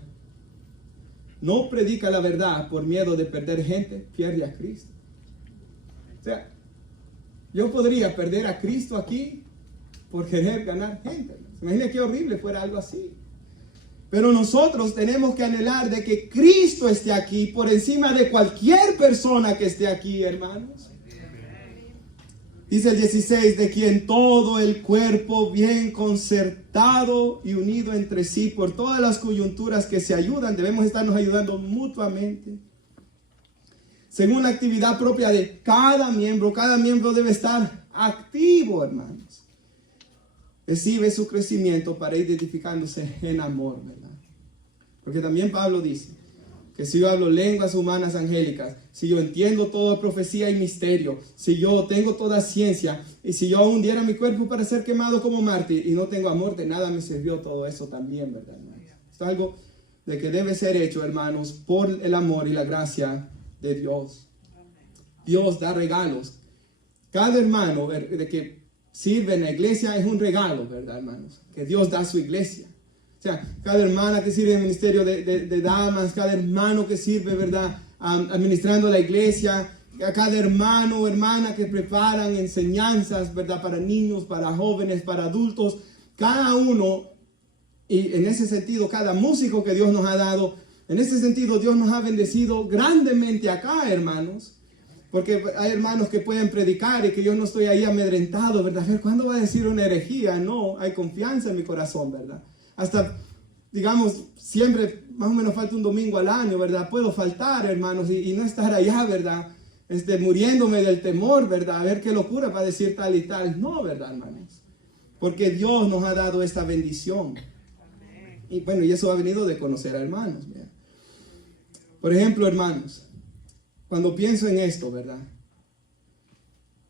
no predica la verdad por miedo de perder gente, pierde a Cristo. O sea, yo podría perder a Cristo aquí por querer ganar gente. ¿Se imagina qué horrible fuera algo así? Pero nosotros tenemos que anhelar de que Cristo esté aquí por encima de cualquier persona que esté aquí, hermanos. Dice el 16, de quien todo el cuerpo bien concertado y unido entre sí por todas las coyunturas que se ayudan, debemos estarnos ayudando mutuamente. Según la actividad propia de cada miembro debe estar activo, hermanos. Recibe su crecimiento para ir edificándose en amor, ¿verdad? Porque también Pablo dice que si yo hablo lenguas humanas angélicas, si yo entiendo toda profecía y misterio, si yo tengo toda ciencia, y si yo hundiera mi cuerpo para ser quemado como mártir y no tengo amor, de nada me sirvió todo eso también, ¿verdad, hermanos? Esto es algo de que debe ser hecho, hermanos, por el amor y la gracia de Dios. Dios da regalos. Cada hermano de que sirve en la iglesia es un regalo, ¿verdad, hermanos? Que Dios da a su iglesia. O sea, cada hermana que sirve en el ministerio de damas, cada hermano que sirve, ¿verdad? Administrando la iglesia, a cada hermano o hermana que preparan enseñanzas, ¿verdad? Para niños, para jóvenes, para adultos, cada uno, y en ese sentido, cada músico que Dios nos ha dado, en ese sentido Dios nos ha bendecido grandemente acá, hermanos. Porque hay hermanos que pueden predicar y que yo no estoy ahí amedrentado, ¿verdad? A ver, ¿cuándo va a decir una herejía? No, hay confianza en mi corazón, ¿verdad? Hasta, digamos, siempre más o menos falta un domingo al año, ¿verdad? Puedo faltar, hermanos, y no estar allá, ¿verdad? Muriéndome del temor, ¿verdad? A ver qué locura va a decir tal y tal. No, ¿verdad, hermanos? Porque Dios nos ha dado esta bendición. Y bueno, y eso ha venido de conocer a hermanos, ¿verdad? Por ejemplo, hermanos, cuando pienso en esto, ¿verdad?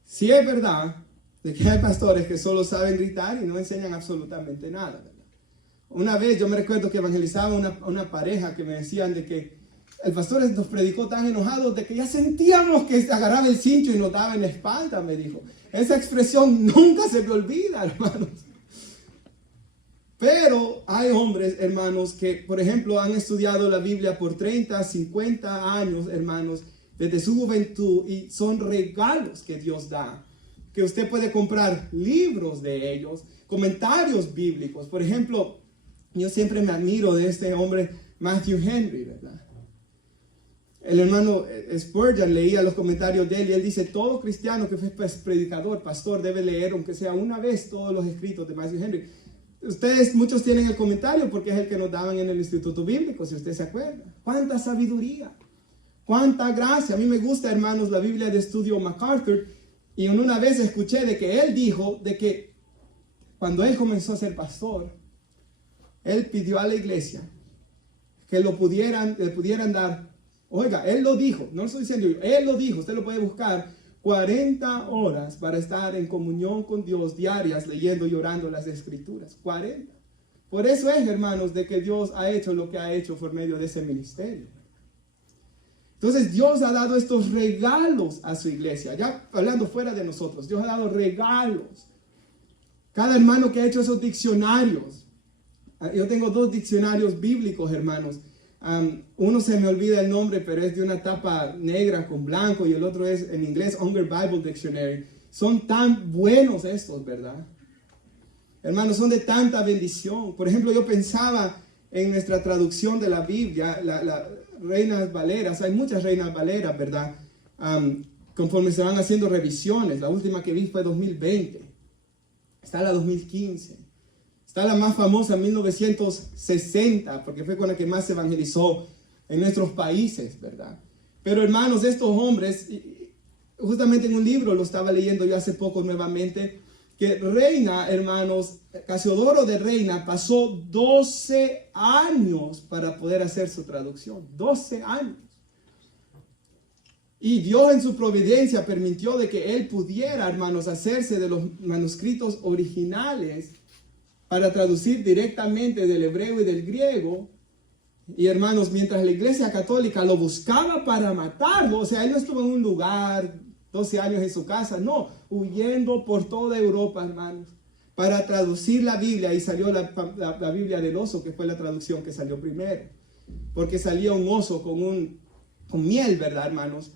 Sí es verdad de que hay pastores que solo saben gritar y no enseñan absolutamente nada, ¿verdad? Una vez yo me recuerdo que evangelizaba una pareja que me decían de que el pastor nos predicó tan enojados de que ya sentíamos que agarraba el cincho y nos daba en la espalda, me dijo. Esa expresión nunca se me olvida, hermanos. Pero hay hombres, hermanos, que por ejemplo han estudiado la Biblia por 30, 50 años, hermanos, desde su juventud, y son regalos que Dios da, que usted puede comprar libros de ellos, comentarios bíblicos. Por ejemplo, yo siempre me admiro de este hombre Matthew Henry, ¿verdad? El hermano Spurgeon leía los comentarios de él y él dice, todo cristiano que fue predicador, pastor, debe leer aunque sea una vez todos los escritos de Matthew Henry. Ustedes, muchos tienen el comentario porque es el que nos daban en el Instituto Bíblico, si usted se acuerda. ¡Cuánta sabiduría! ¡Cuánta gracia! A mí me gusta, hermanos, la Biblia de estudio MacArthur, y una vez escuché de que él dijo de que cuando él comenzó a ser pastor, él pidió a la iglesia que le pudieran dar Oiga, él lo dijo, no lo estoy diciendo yo, él lo dijo, usted lo puede buscar, 40 horas para estar en comunión con Dios diarias, leyendo y orando las Escrituras, 40. Por eso es, hermanos, de que Dios ha hecho lo que ha hecho por medio de ese ministerio. Entonces Dios ha dado estos regalos a su iglesia, ya hablando fuera de nosotros, Dios ha dado regalos. Cada hermano que ha hecho esos diccionarios, yo tengo 2 diccionarios bíblicos, hermanos. Uno se me olvida el nombre, pero es de una tapa negra con blanco, y el otro es en inglés Unger Bible Dictionary. Son tan buenos estos, ¿verdad? Hermanos, son de tanta bendición. Por ejemplo, yo pensaba en nuestra traducción de la Biblia, la Reinas Valeras. Hay muchas Reinas Valeras, ¿verdad? Conforme se van haciendo revisiones. La última que vi fue 2020. Está la 2015. Está la más famosa, 1960, porque fue con la que más se evangelizó en nuestros países, ¿verdad? Pero hermanos, estos hombres, justamente en un libro, lo estaba leyendo yo hace poco nuevamente, que Reina, hermanos, Casiodoro de Reina pasó 12 años para poder hacer su traducción. 12 años. Y Dios en su providencia permitió de que él pudiera, hermanos, hacerse de los manuscritos originales para traducir directamente del hebreo y del griego. Y hermanos, mientras la Iglesia Católica lo buscaba para matarlo, o sea, él no estuvo en un lugar 12 años en su casa, no, huyendo por toda Europa, hermanos, para traducir la Biblia. Y salió la Biblia del oso, que fue la traducción que salió primero, porque salía un oso con miel, ¿verdad, hermanos?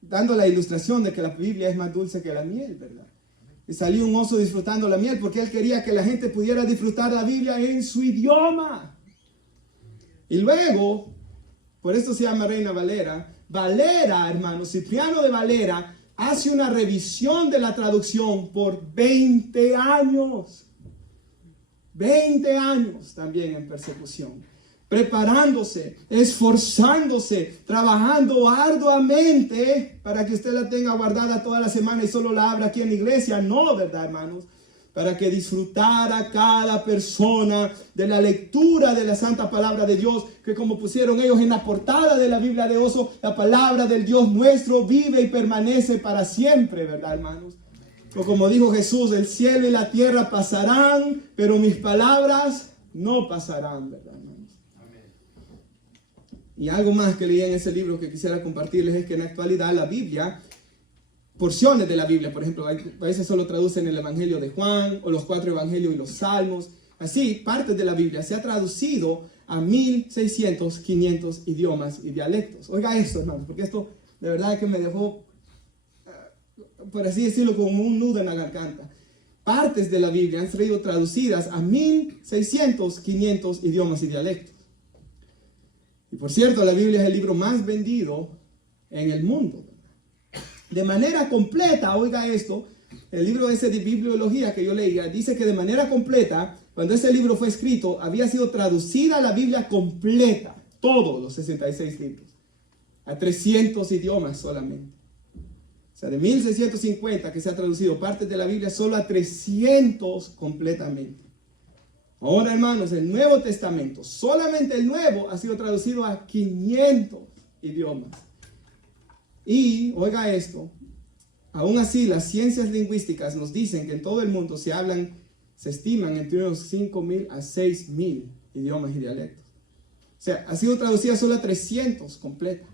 Dando la ilustración de que la Biblia es más dulce que la miel, ¿verdad? Y salió un oso disfrutando la miel, porque él quería que la gente pudiera disfrutar la Biblia en su idioma. Y luego, por esto se llama Reina Valera. Valera, hermanos, Cipriano de Valera hace una revisión de la traducción por 20 años. 20 años también en persecución. Preparándose, esforzándose, trabajando arduamente para que usted la tenga guardada toda la semana y solo la abra aquí en la iglesia. No, ¿verdad, hermanos? Para que disfrutara cada persona de la lectura de la santa palabra de Dios, que como pusieron ellos en la portada de la Biblia de oso, la palabra del Dios nuestro vive y permanece para siempre, ¿verdad, hermanos? O como dijo Jesús, el cielo y la tierra pasarán, pero mis palabras no pasarán, ¿verdad, hermanos? Y algo más que leí en ese libro que quisiera compartirles es que en la actualidad la Biblia, porciones de la Biblia, por ejemplo, a veces solo traducen el Evangelio de Juan o los 4 Evangelios y los Salmos. Así, partes de la Biblia se ha traducido a 1600, 500 idiomas y dialectos. Oiga esto, hermanos, porque esto de verdad es que me dejó, por así decirlo, como un nudo en la garganta. Partes de la Biblia han sido traducidas a 1600, 500 idiomas y dialectos. Y por cierto, la Biblia es el libro más vendido en el mundo. De manera completa, oiga esto, el libro ese de bibliología que yo leía, dice que de manera completa, cuando ese libro fue escrito, había sido traducida la Biblia completa, todos los 66 libros, a 300 idiomas solamente. O sea, de 1650 que se ha traducido partes de la Biblia, solo a 300 completamente. Ahora, hermanos, el Nuevo Testamento, solamente el Nuevo, ha sido traducido a 500 idiomas. Y, oiga esto, aún así las ciencias lingüísticas nos dicen que en todo el mundo se estiman entre unos 5,000 a 6,000 idiomas y dialectos. O sea, ha sido traducida solo a 300 completa.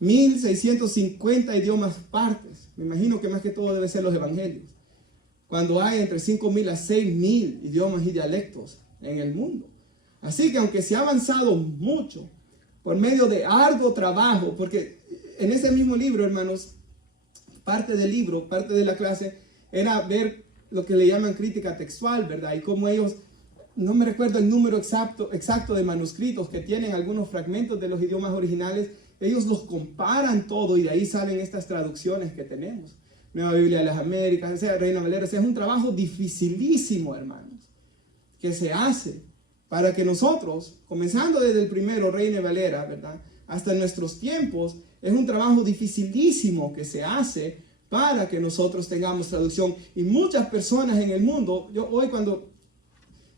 1650 idiomas partes. Me imagino que más que todo debe ser los evangelios. Cuando hay entre 5,000 a 6,000 idiomas y dialectos en el mundo. Así que aunque se ha avanzado mucho por medio de arduo trabajo, porque en ese mismo libro, hermanos, parte del libro, parte de la clase, era ver lo que le llaman crítica textual, ¿verdad? Y cómo ellos, no me recuerdo el número exacto de manuscritos que tienen algunos fragmentos de los idiomas originales, ellos los comparan todo y de ahí salen estas traducciones que tenemos. Nueva Biblia de las Américas, o sea, Reina Valera, o sea, es un trabajo dificilísimo, hermanos, que se hace para que nosotros, comenzando desde el primero, Reina Valera, ¿verdad?, hasta nuestros tiempos, es un trabajo dificilísimo que se hace para que nosotros tengamos traducción. Y muchas personas en el mundo, yo hoy cuando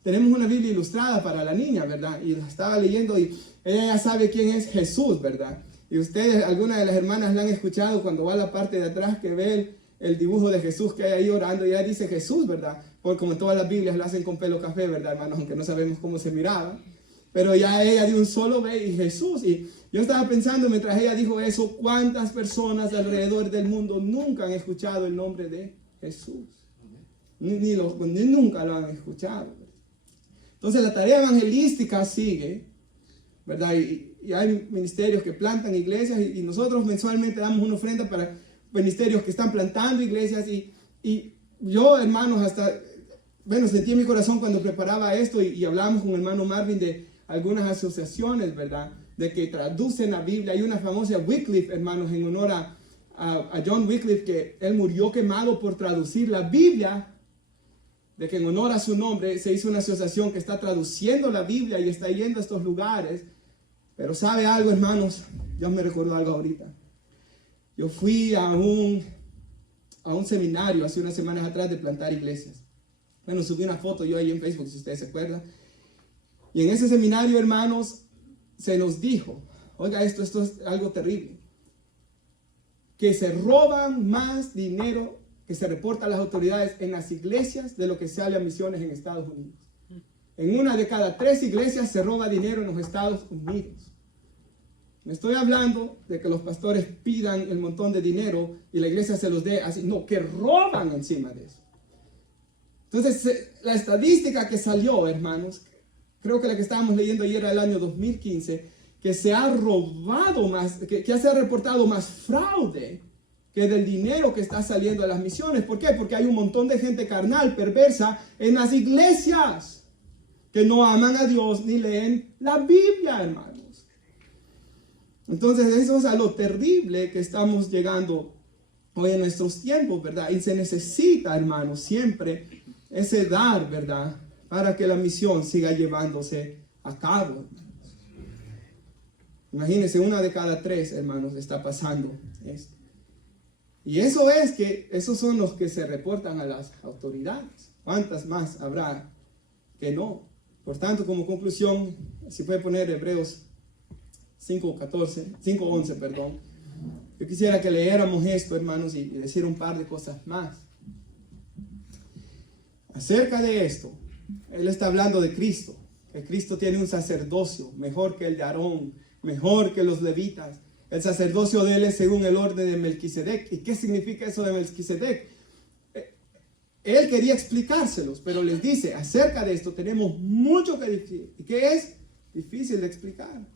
tenemos una Biblia ilustrada para la niña, ¿verdad? Y la estaba leyendo y ella ya sabe quién es Jesús, ¿verdad? Y ustedes, algunas de las hermanas la han escuchado cuando va a la parte de atrás que ve el dibujo de Jesús que hay ahí orando, y ella dice Jesús, ¿verdad? Porque como todas las Biblias lo hacen con pelo café, ¿verdad, hermanos? Aunque no sabemos cómo se miraba. Pero ya ella de un solo ve y Jesús. Y yo estaba pensando mientras ella dijo eso, ¿cuántas personas alrededor del mundo nunca han escuchado el nombre de Jesús? Ni nunca lo han escuchado. Entonces la tarea evangelística sigue, ¿verdad? Y hay ministerios que plantan iglesias y nosotros mensualmente damos una ofrenda para ministerios que están plantando iglesias. Y yo, hermanos, sentí en mi corazón cuando preparaba esto y hablamos con el hermano Marvin de algunas asociaciones, ¿verdad? De que traducen la Biblia. Hay una famosa Wycliffe, hermanos, en honor a John Wycliffe, que él murió quemado por traducir la Biblia, de que en honor a su nombre se hizo una asociación que está traduciendo la Biblia y está yendo a estos lugares. Pero ¿sabe algo, hermanos? Dios me recordó algo ahorita. Yo fui a un seminario hace unas semanas atrás de plantar iglesias. Bueno, subí una foto yo ahí en Facebook, si ustedes se acuerdan. Y en ese seminario, hermanos, se nos dijo, oiga, esto es algo terrible, que se roban más dinero que se reporta a las autoridades en las iglesias de lo que sale a misiones en Estados Unidos. En una de cada 3 iglesias se roba dinero en los Estados Unidos. No estoy hablando de que los pastores pidan el montón de dinero y la iglesia se los dé así, no, que roban encima de eso. Entonces, la estadística que salió, hermanos, creo que la que estábamos leyendo ayer era el año 2015, que se ha robado más, que se ha reportado más fraude que del dinero que está saliendo de las misiones. ¿Por qué? Porque hay un montón de gente carnal, perversa, en las iglesias, que no aman a Dios ni leen la Biblia, hermanos. Entonces, eso es a lo terrible que estamos llegando hoy en nuestros tiempos, ¿verdad? Y se necesita, hermanos, siempre ese dar, ¿verdad? Para que la misión siga llevándose a cabo. Imagínense, 1 de cada 3, hermanos, está pasando esto. Y esos son los que se reportan a las autoridades. ¿Cuántas más habrá que no? Por tanto, como conclusión, si puede poner Hebreos 5:11, perdón. Yo quisiera que leyéramos esto, hermanos, y decir un par de cosas más. Acerca de esto, él está hablando de Cristo, que Cristo tiene un sacerdocio mejor que el de Aarón, mejor que los levitas. El sacerdocio de él es según el orden de Melquisedec. ¿Y qué significa eso de Melquisedec? Él quería explicárselos, pero les dice, acerca de esto tenemos mucho que decir. ¿Y qué es? Difícil de explicar.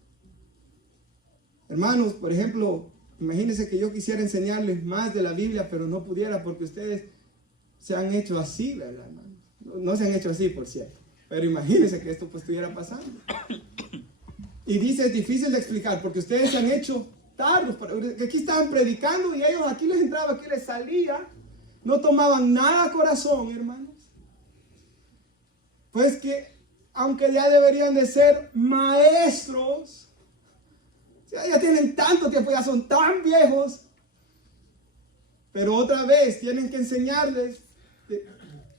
Hermanos, por ejemplo, imagínense que yo quisiera enseñarles más de la Biblia, pero no pudiera porque ustedes se han hecho así, ¿verdad, hermanos? No se han hecho así, por cierto. Pero imagínense que esto pues estuviera pasando. Y dice, es difícil de explicar porque ustedes se han hecho tardos. Que aquí estaban predicando y ellos aquí les entraba, aquí les salía. No tomaban nada a corazón, hermanos. Pues que, aunque ya deberían de ser maestros, ya tienen tanto tiempo, ya son tan viejos, pero otra vez tienen que enseñarles,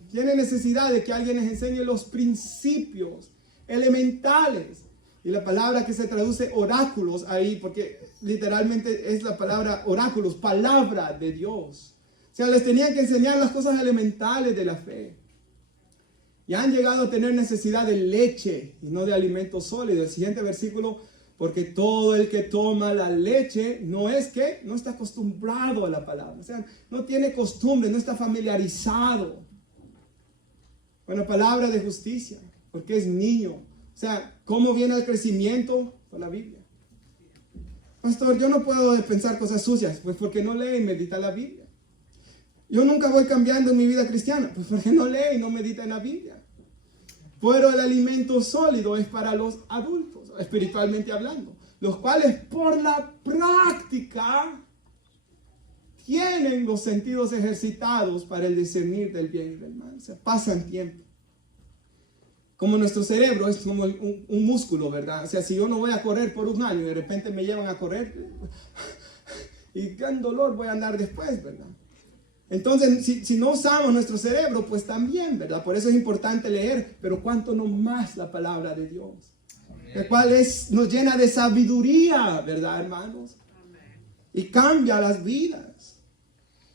tienen necesidad de que alguien les enseñe los principios elementales. Y la palabra que se traduce oráculos ahí, porque literalmente es la palabra oráculos, palabra de Dios. O sea, les tenían que enseñar las cosas elementales de la fe. Y han llegado a tener necesidad de leche y no de alimento sólido. El siguiente versículo, porque todo el que toma la leche no está acostumbrado a la palabra. O sea, no tiene costumbre, no está familiarizado con la palabra de justicia, porque es niño. O sea, ¿cómo viene el crecimiento? Con la Biblia. Pastor, yo no puedo pensar cosas sucias, pues porque no lee y medita la Biblia. Yo nunca voy cambiando en mi vida cristiana, pues porque no lee y no medita en la Biblia. Pero el alimento sólido es para los adultos, espiritualmente hablando, los cuales por la práctica tienen los sentidos ejercitados para el discernir del bien y del mal. O sea, pasan tiempo. Como nuestro cerebro es como un músculo, ¿verdad? O sea, si yo no voy a correr por un año y de repente me llevan a correr, y qué dolor voy a andar después, ¿verdad? Entonces, si no usamos nuestro cerebro, pues también, ¿verdad? Por eso es importante leer, pero cuánto no más la palabra de Dios, el cual nos llena de sabiduría, ¿verdad, hermanos? Y cambia las vidas.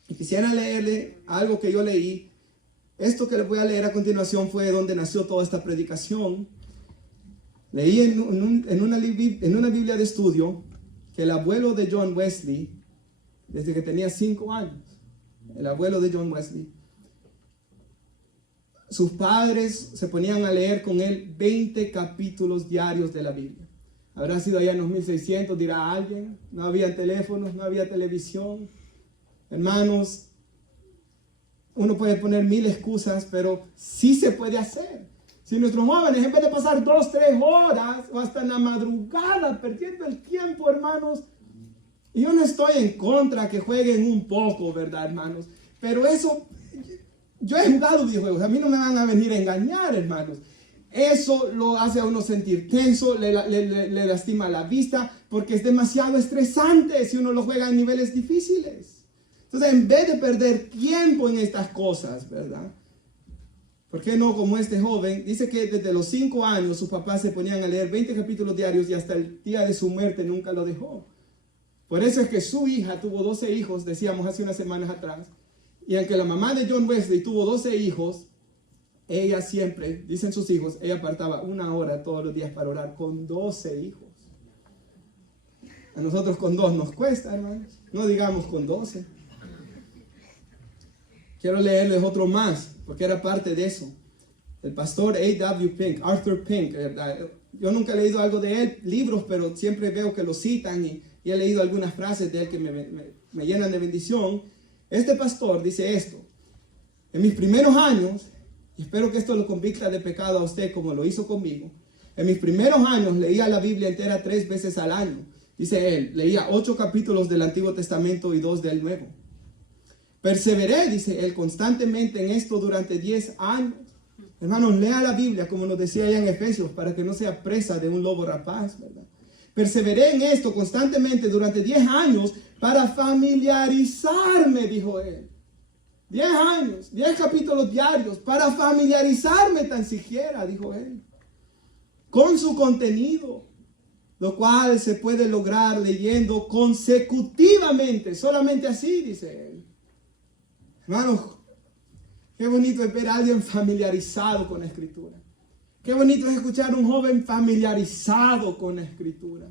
Y quisiera leerle algo que yo leí. Esto que les voy a leer a continuación fue donde nació toda esta predicación. Leí en una Biblia de estudio que el abuelo de John Wesley, desde que tenía 5 años, el abuelo de John Wesley, sus padres se ponían a leer con él 20 capítulos diarios de la Biblia. Habrá sido allá en los 1600, dirá alguien. No había teléfonos, no había televisión. Hermanos, uno puede poner 1000 excusas, pero sí se puede hacer. Si nuestros jóvenes, en vez de pasar 2, 3 horas o hasta en la madrugada perdiendo el tiempo, hermanos, y yo no estoy en contra que jueguen un poco, ¿verdad, hermanos? Pero eso, yo he jugado videojuegos, a mí no me van a venir a engañar, hermanos. Eso lo hace a uno sentir tenso, le lastima la vista, porque es demasiado estresante si uno lo juega en niveles difíciles. Entonces, en vez de perder tiempo en estas cosas, ¿verdad? ¿Por qué no como este joven? Dice que desde los 5 años sus papás se ponían a leer 20 capítulos diarios y hasta el día de su muerte nunca lo dejó. Por eso es que su hija tuvo 12 hijos, decíamos hace unas semanas atrás. Y aunque la mamá de John Wesley tuvo 12 hijos, ella siempre, dicen sus hijos, ella apartaba 1 hora todos los días para orar con 12 hijos. A nosotros con 2 nos cuesta, hermanos. No digamos con 12. Quiero leerles otro más, porque era parte de eso. El pastor A.W. Pink, Arthur Pink. Yo nunca he leído algo de él, libros, pero siempre veo que lo citan y he leído algunas frases de él que me llenan de bendición. Este pastor dice esto: en mis primeros años, y espero que esto lo convicta de pecado a usted como lo hizo conmigo, en mis primeros años leía la Biblia entera 3 veces al año. Dice él, leía 8 capítulos del Antiguo Testamento y 2 del Nuevo. Perseveré, dice él, constantemente en esto durante 10 años. Hermanos, lea la Biblia, como nos decía allá en Efesios, para que no sea presa de un lobo rapaz, ¿verdad? Perseveré en esto constantemente durante 10 años para familiarizarme, dijo él. 10 años, 10 capítulos diarios para familiarizarme tan siquiera, dijo él, con su contenido, lo cual se puede lograr leyendo consecutivamente, solamente así, dice él. Hermanos, qué bonito es ver a alguien familiarizado con la Escritura. Qué bonito es escuchar a un joven familiarizado con la Escritura.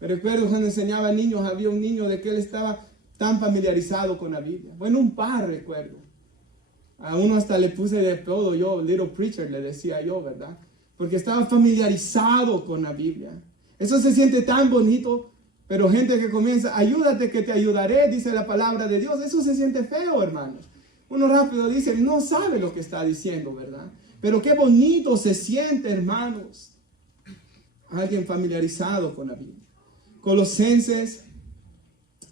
Pero recuerdo cuando enseñaba a niños, había un niño de que él estaba tan familiarizado con la Biblia. Bueno, un par recuerdo. A uno hasta le puse de apodo yo, Little Preacher, le decía yo, ¿verdad? Porque estaba familiarizado con la Biblia. Eso se siente tan bonito, pero gente que comienza, ayúdate que te ayudaré, dice la palabra de Dios. Eso se siente feo, hermanos. Uno rápido dice, no sabe lo que está diciendo, ¿verdad? Pero qué bonito se siente, hermanos, alguien familiarizado con la Biblia. Colosenses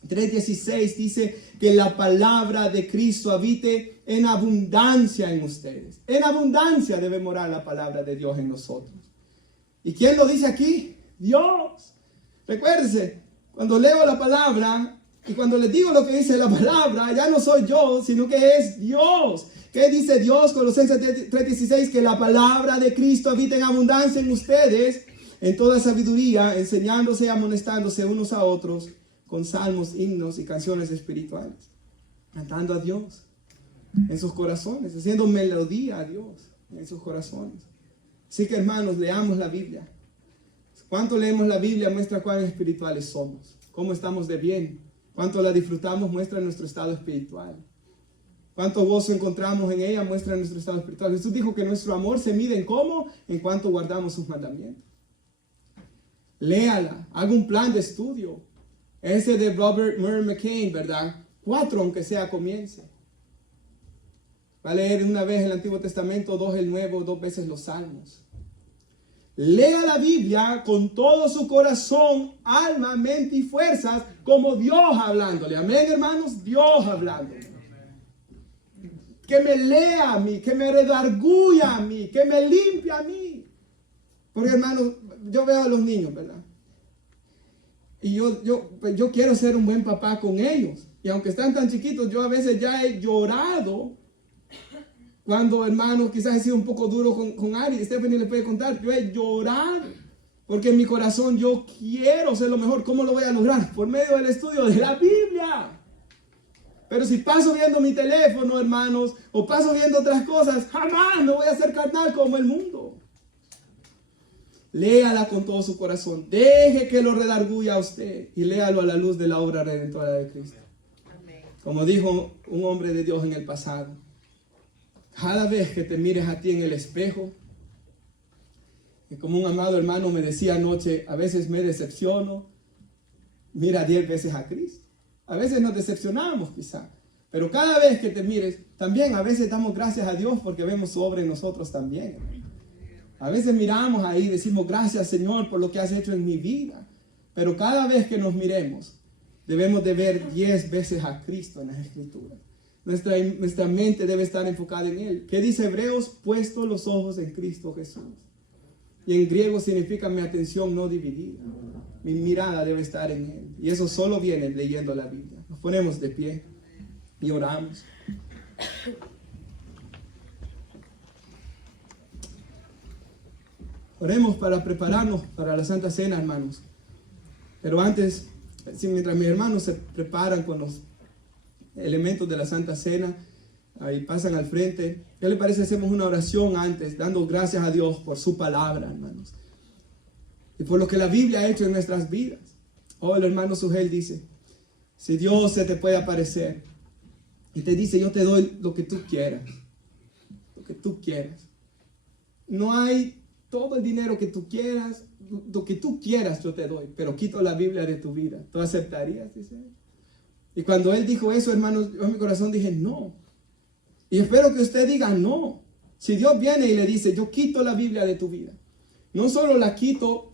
3:16 dice que la palabra de Cristo habite en abundancia en ustedes. En abundancia debe morar la palabra de Dios en nosotros. ¿Y quién lo dice aquí? Dios. Recuérdense, cuando leo la palabra y cuando les digo lo que dice la palabra, ya no soy yo, sino que es Dios. ¿Qué dice Dios? Colosenses 3:16, que la palabra de Cristo habita en abundancia en ustedes, en toda sabiduría, enseñándose y amonestándose unos a otros con salmos, himnos y canciones espirituales, cantando a Dios en sus corazones, haciendo melodía a Dios en sus corazones. Así que, hermanos, leamos la Biblia. Cuánto leemos la Biblia muestra cuán espirituales somos, cómo estamos de bien. Cuánto la disfrutamos muestra nuestro estado espiritual. Cuánto gozo encontramos en ella muestra nuestro estado espiritual. Jesús dijo que nuestro amor se mide en cómo, en cuánto guardamos sus mandamientos. Léala, haga un plan de estudio. Ese de Robert Murray McCain, ¿verdad? 4, aunque sea, comience. Va a leer una vez el Antiguo Testamento, 2 el Nuevo, 2 veces los Salmos. Lea la Biblia con todo su corazón, alma, mente y fuerzas, como Dios hablándole. Amén, hermanos, Dios hablándole. Que me lea a mí, que me redarguya a mí, que me limpie a mí. Porque, hermanos, yo veo a los niños, ¿verdad? Y yo quiero ser un buen papá con ellos. Y aunque están tan chiquitos, yo a veces ya he llorado cuando, hermano, quizás he sido un poco duro con Ari. Stephanie le puede contar, yo he llorado porque en mi corazón yo quiero ser lo mejor. ¿Cómo lo voy a lograr? Por medio del estudio de la Biblia. Pero si paso viendo mi teléfono, hermanos, o paso viendo otras cosas, jamás me voy a hacer carnal como el mundo. Léala con todo su corazón. Deje que lo redarguya a usted y léalo a la luz de la obra redentora de Cristo. Como dijo un hombre de Dios en el pasado, cada vez que te mires a ti en el espejo, y como un amado hermano me decía anoche, a veces me decepciono, mira 10 veces a Cristo. A veces nos decepcionamos quizá, pero cada vez que te mires, también a veces damos gracias a Dios porque vemos su obra en nosotros también. A veces miramos ahí y decimos gracias Señor por lo que has hecho en mi vida, pero cada vez que nos miremos, debemos de ver 10 veces a Cristo en las Escrituras. Nuestra mente debe estar enfocada en Él. ¿Qué dice Hebreos? Puesto los ojos en Cristo Jesús. Y en griego significa mi atención no dividida. Mi mirada debe estar en Él. Y eso solo viene leyendo la Biblia. Nos ponemos de pie y oramos. Oremos para prepararnos para la Santa Cena, hermanos. Pero antes, mientras mis hermanos se preparan con los elementos de la Santa Cena, ahí pasan al frente, ¿qué le parece? Hacemos una oración antes, dando gracias a Dios por su palabra, hermanos. Y por lo que la Biblia ha hecho en nuestras vidas. Oh, el hermano Sugel dice, si Dios se te puede aparecer y te dice, yo te doy lo que tú quieras, lo que tú quieras. No hay todo el dinero que tú quieras, lo que tú quieras yo te doy, pero quito la Biblia de tu vida. ¿Tú aceptarías? Dice él. Y cuando él dijo eso, hermanos, yo en mi corazón dije, no. Y espero que usted diga no. Si Dios viene y le dice, yo quito la Biblia de tu vida. No solo la quito,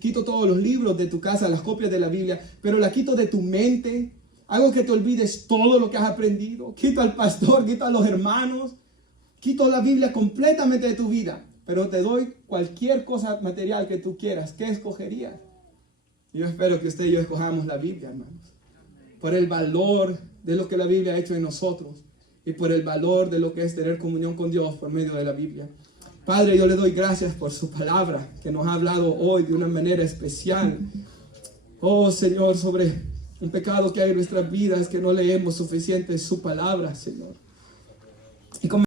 quito todos los libros de tu casa, las copias de la Biblia, pero la quito de tu mente. Hago que te olvides todo lo que has aprendido. Quito al pastor, quito a los hermanos. Quito la Biblia completamente de tu vida. Pero te doy cualquier cosa material que tú quieras. ¿Qué escogerías? Yo espero que usted y yo escojamos la Biblia, hermanos. Por el valor de lo que la Biblia ha hecho en nosotros. Y por el valor de lo que es tener comunión con Dios por medio de la Biblia. Padre, yo le doy gracias por su palabra que nos ha hablado hoy de una manera especial. Oh Señor, sobre un pecado que hay en nuestras vidas, que no leemos suficiente su palabra, Señor. Y como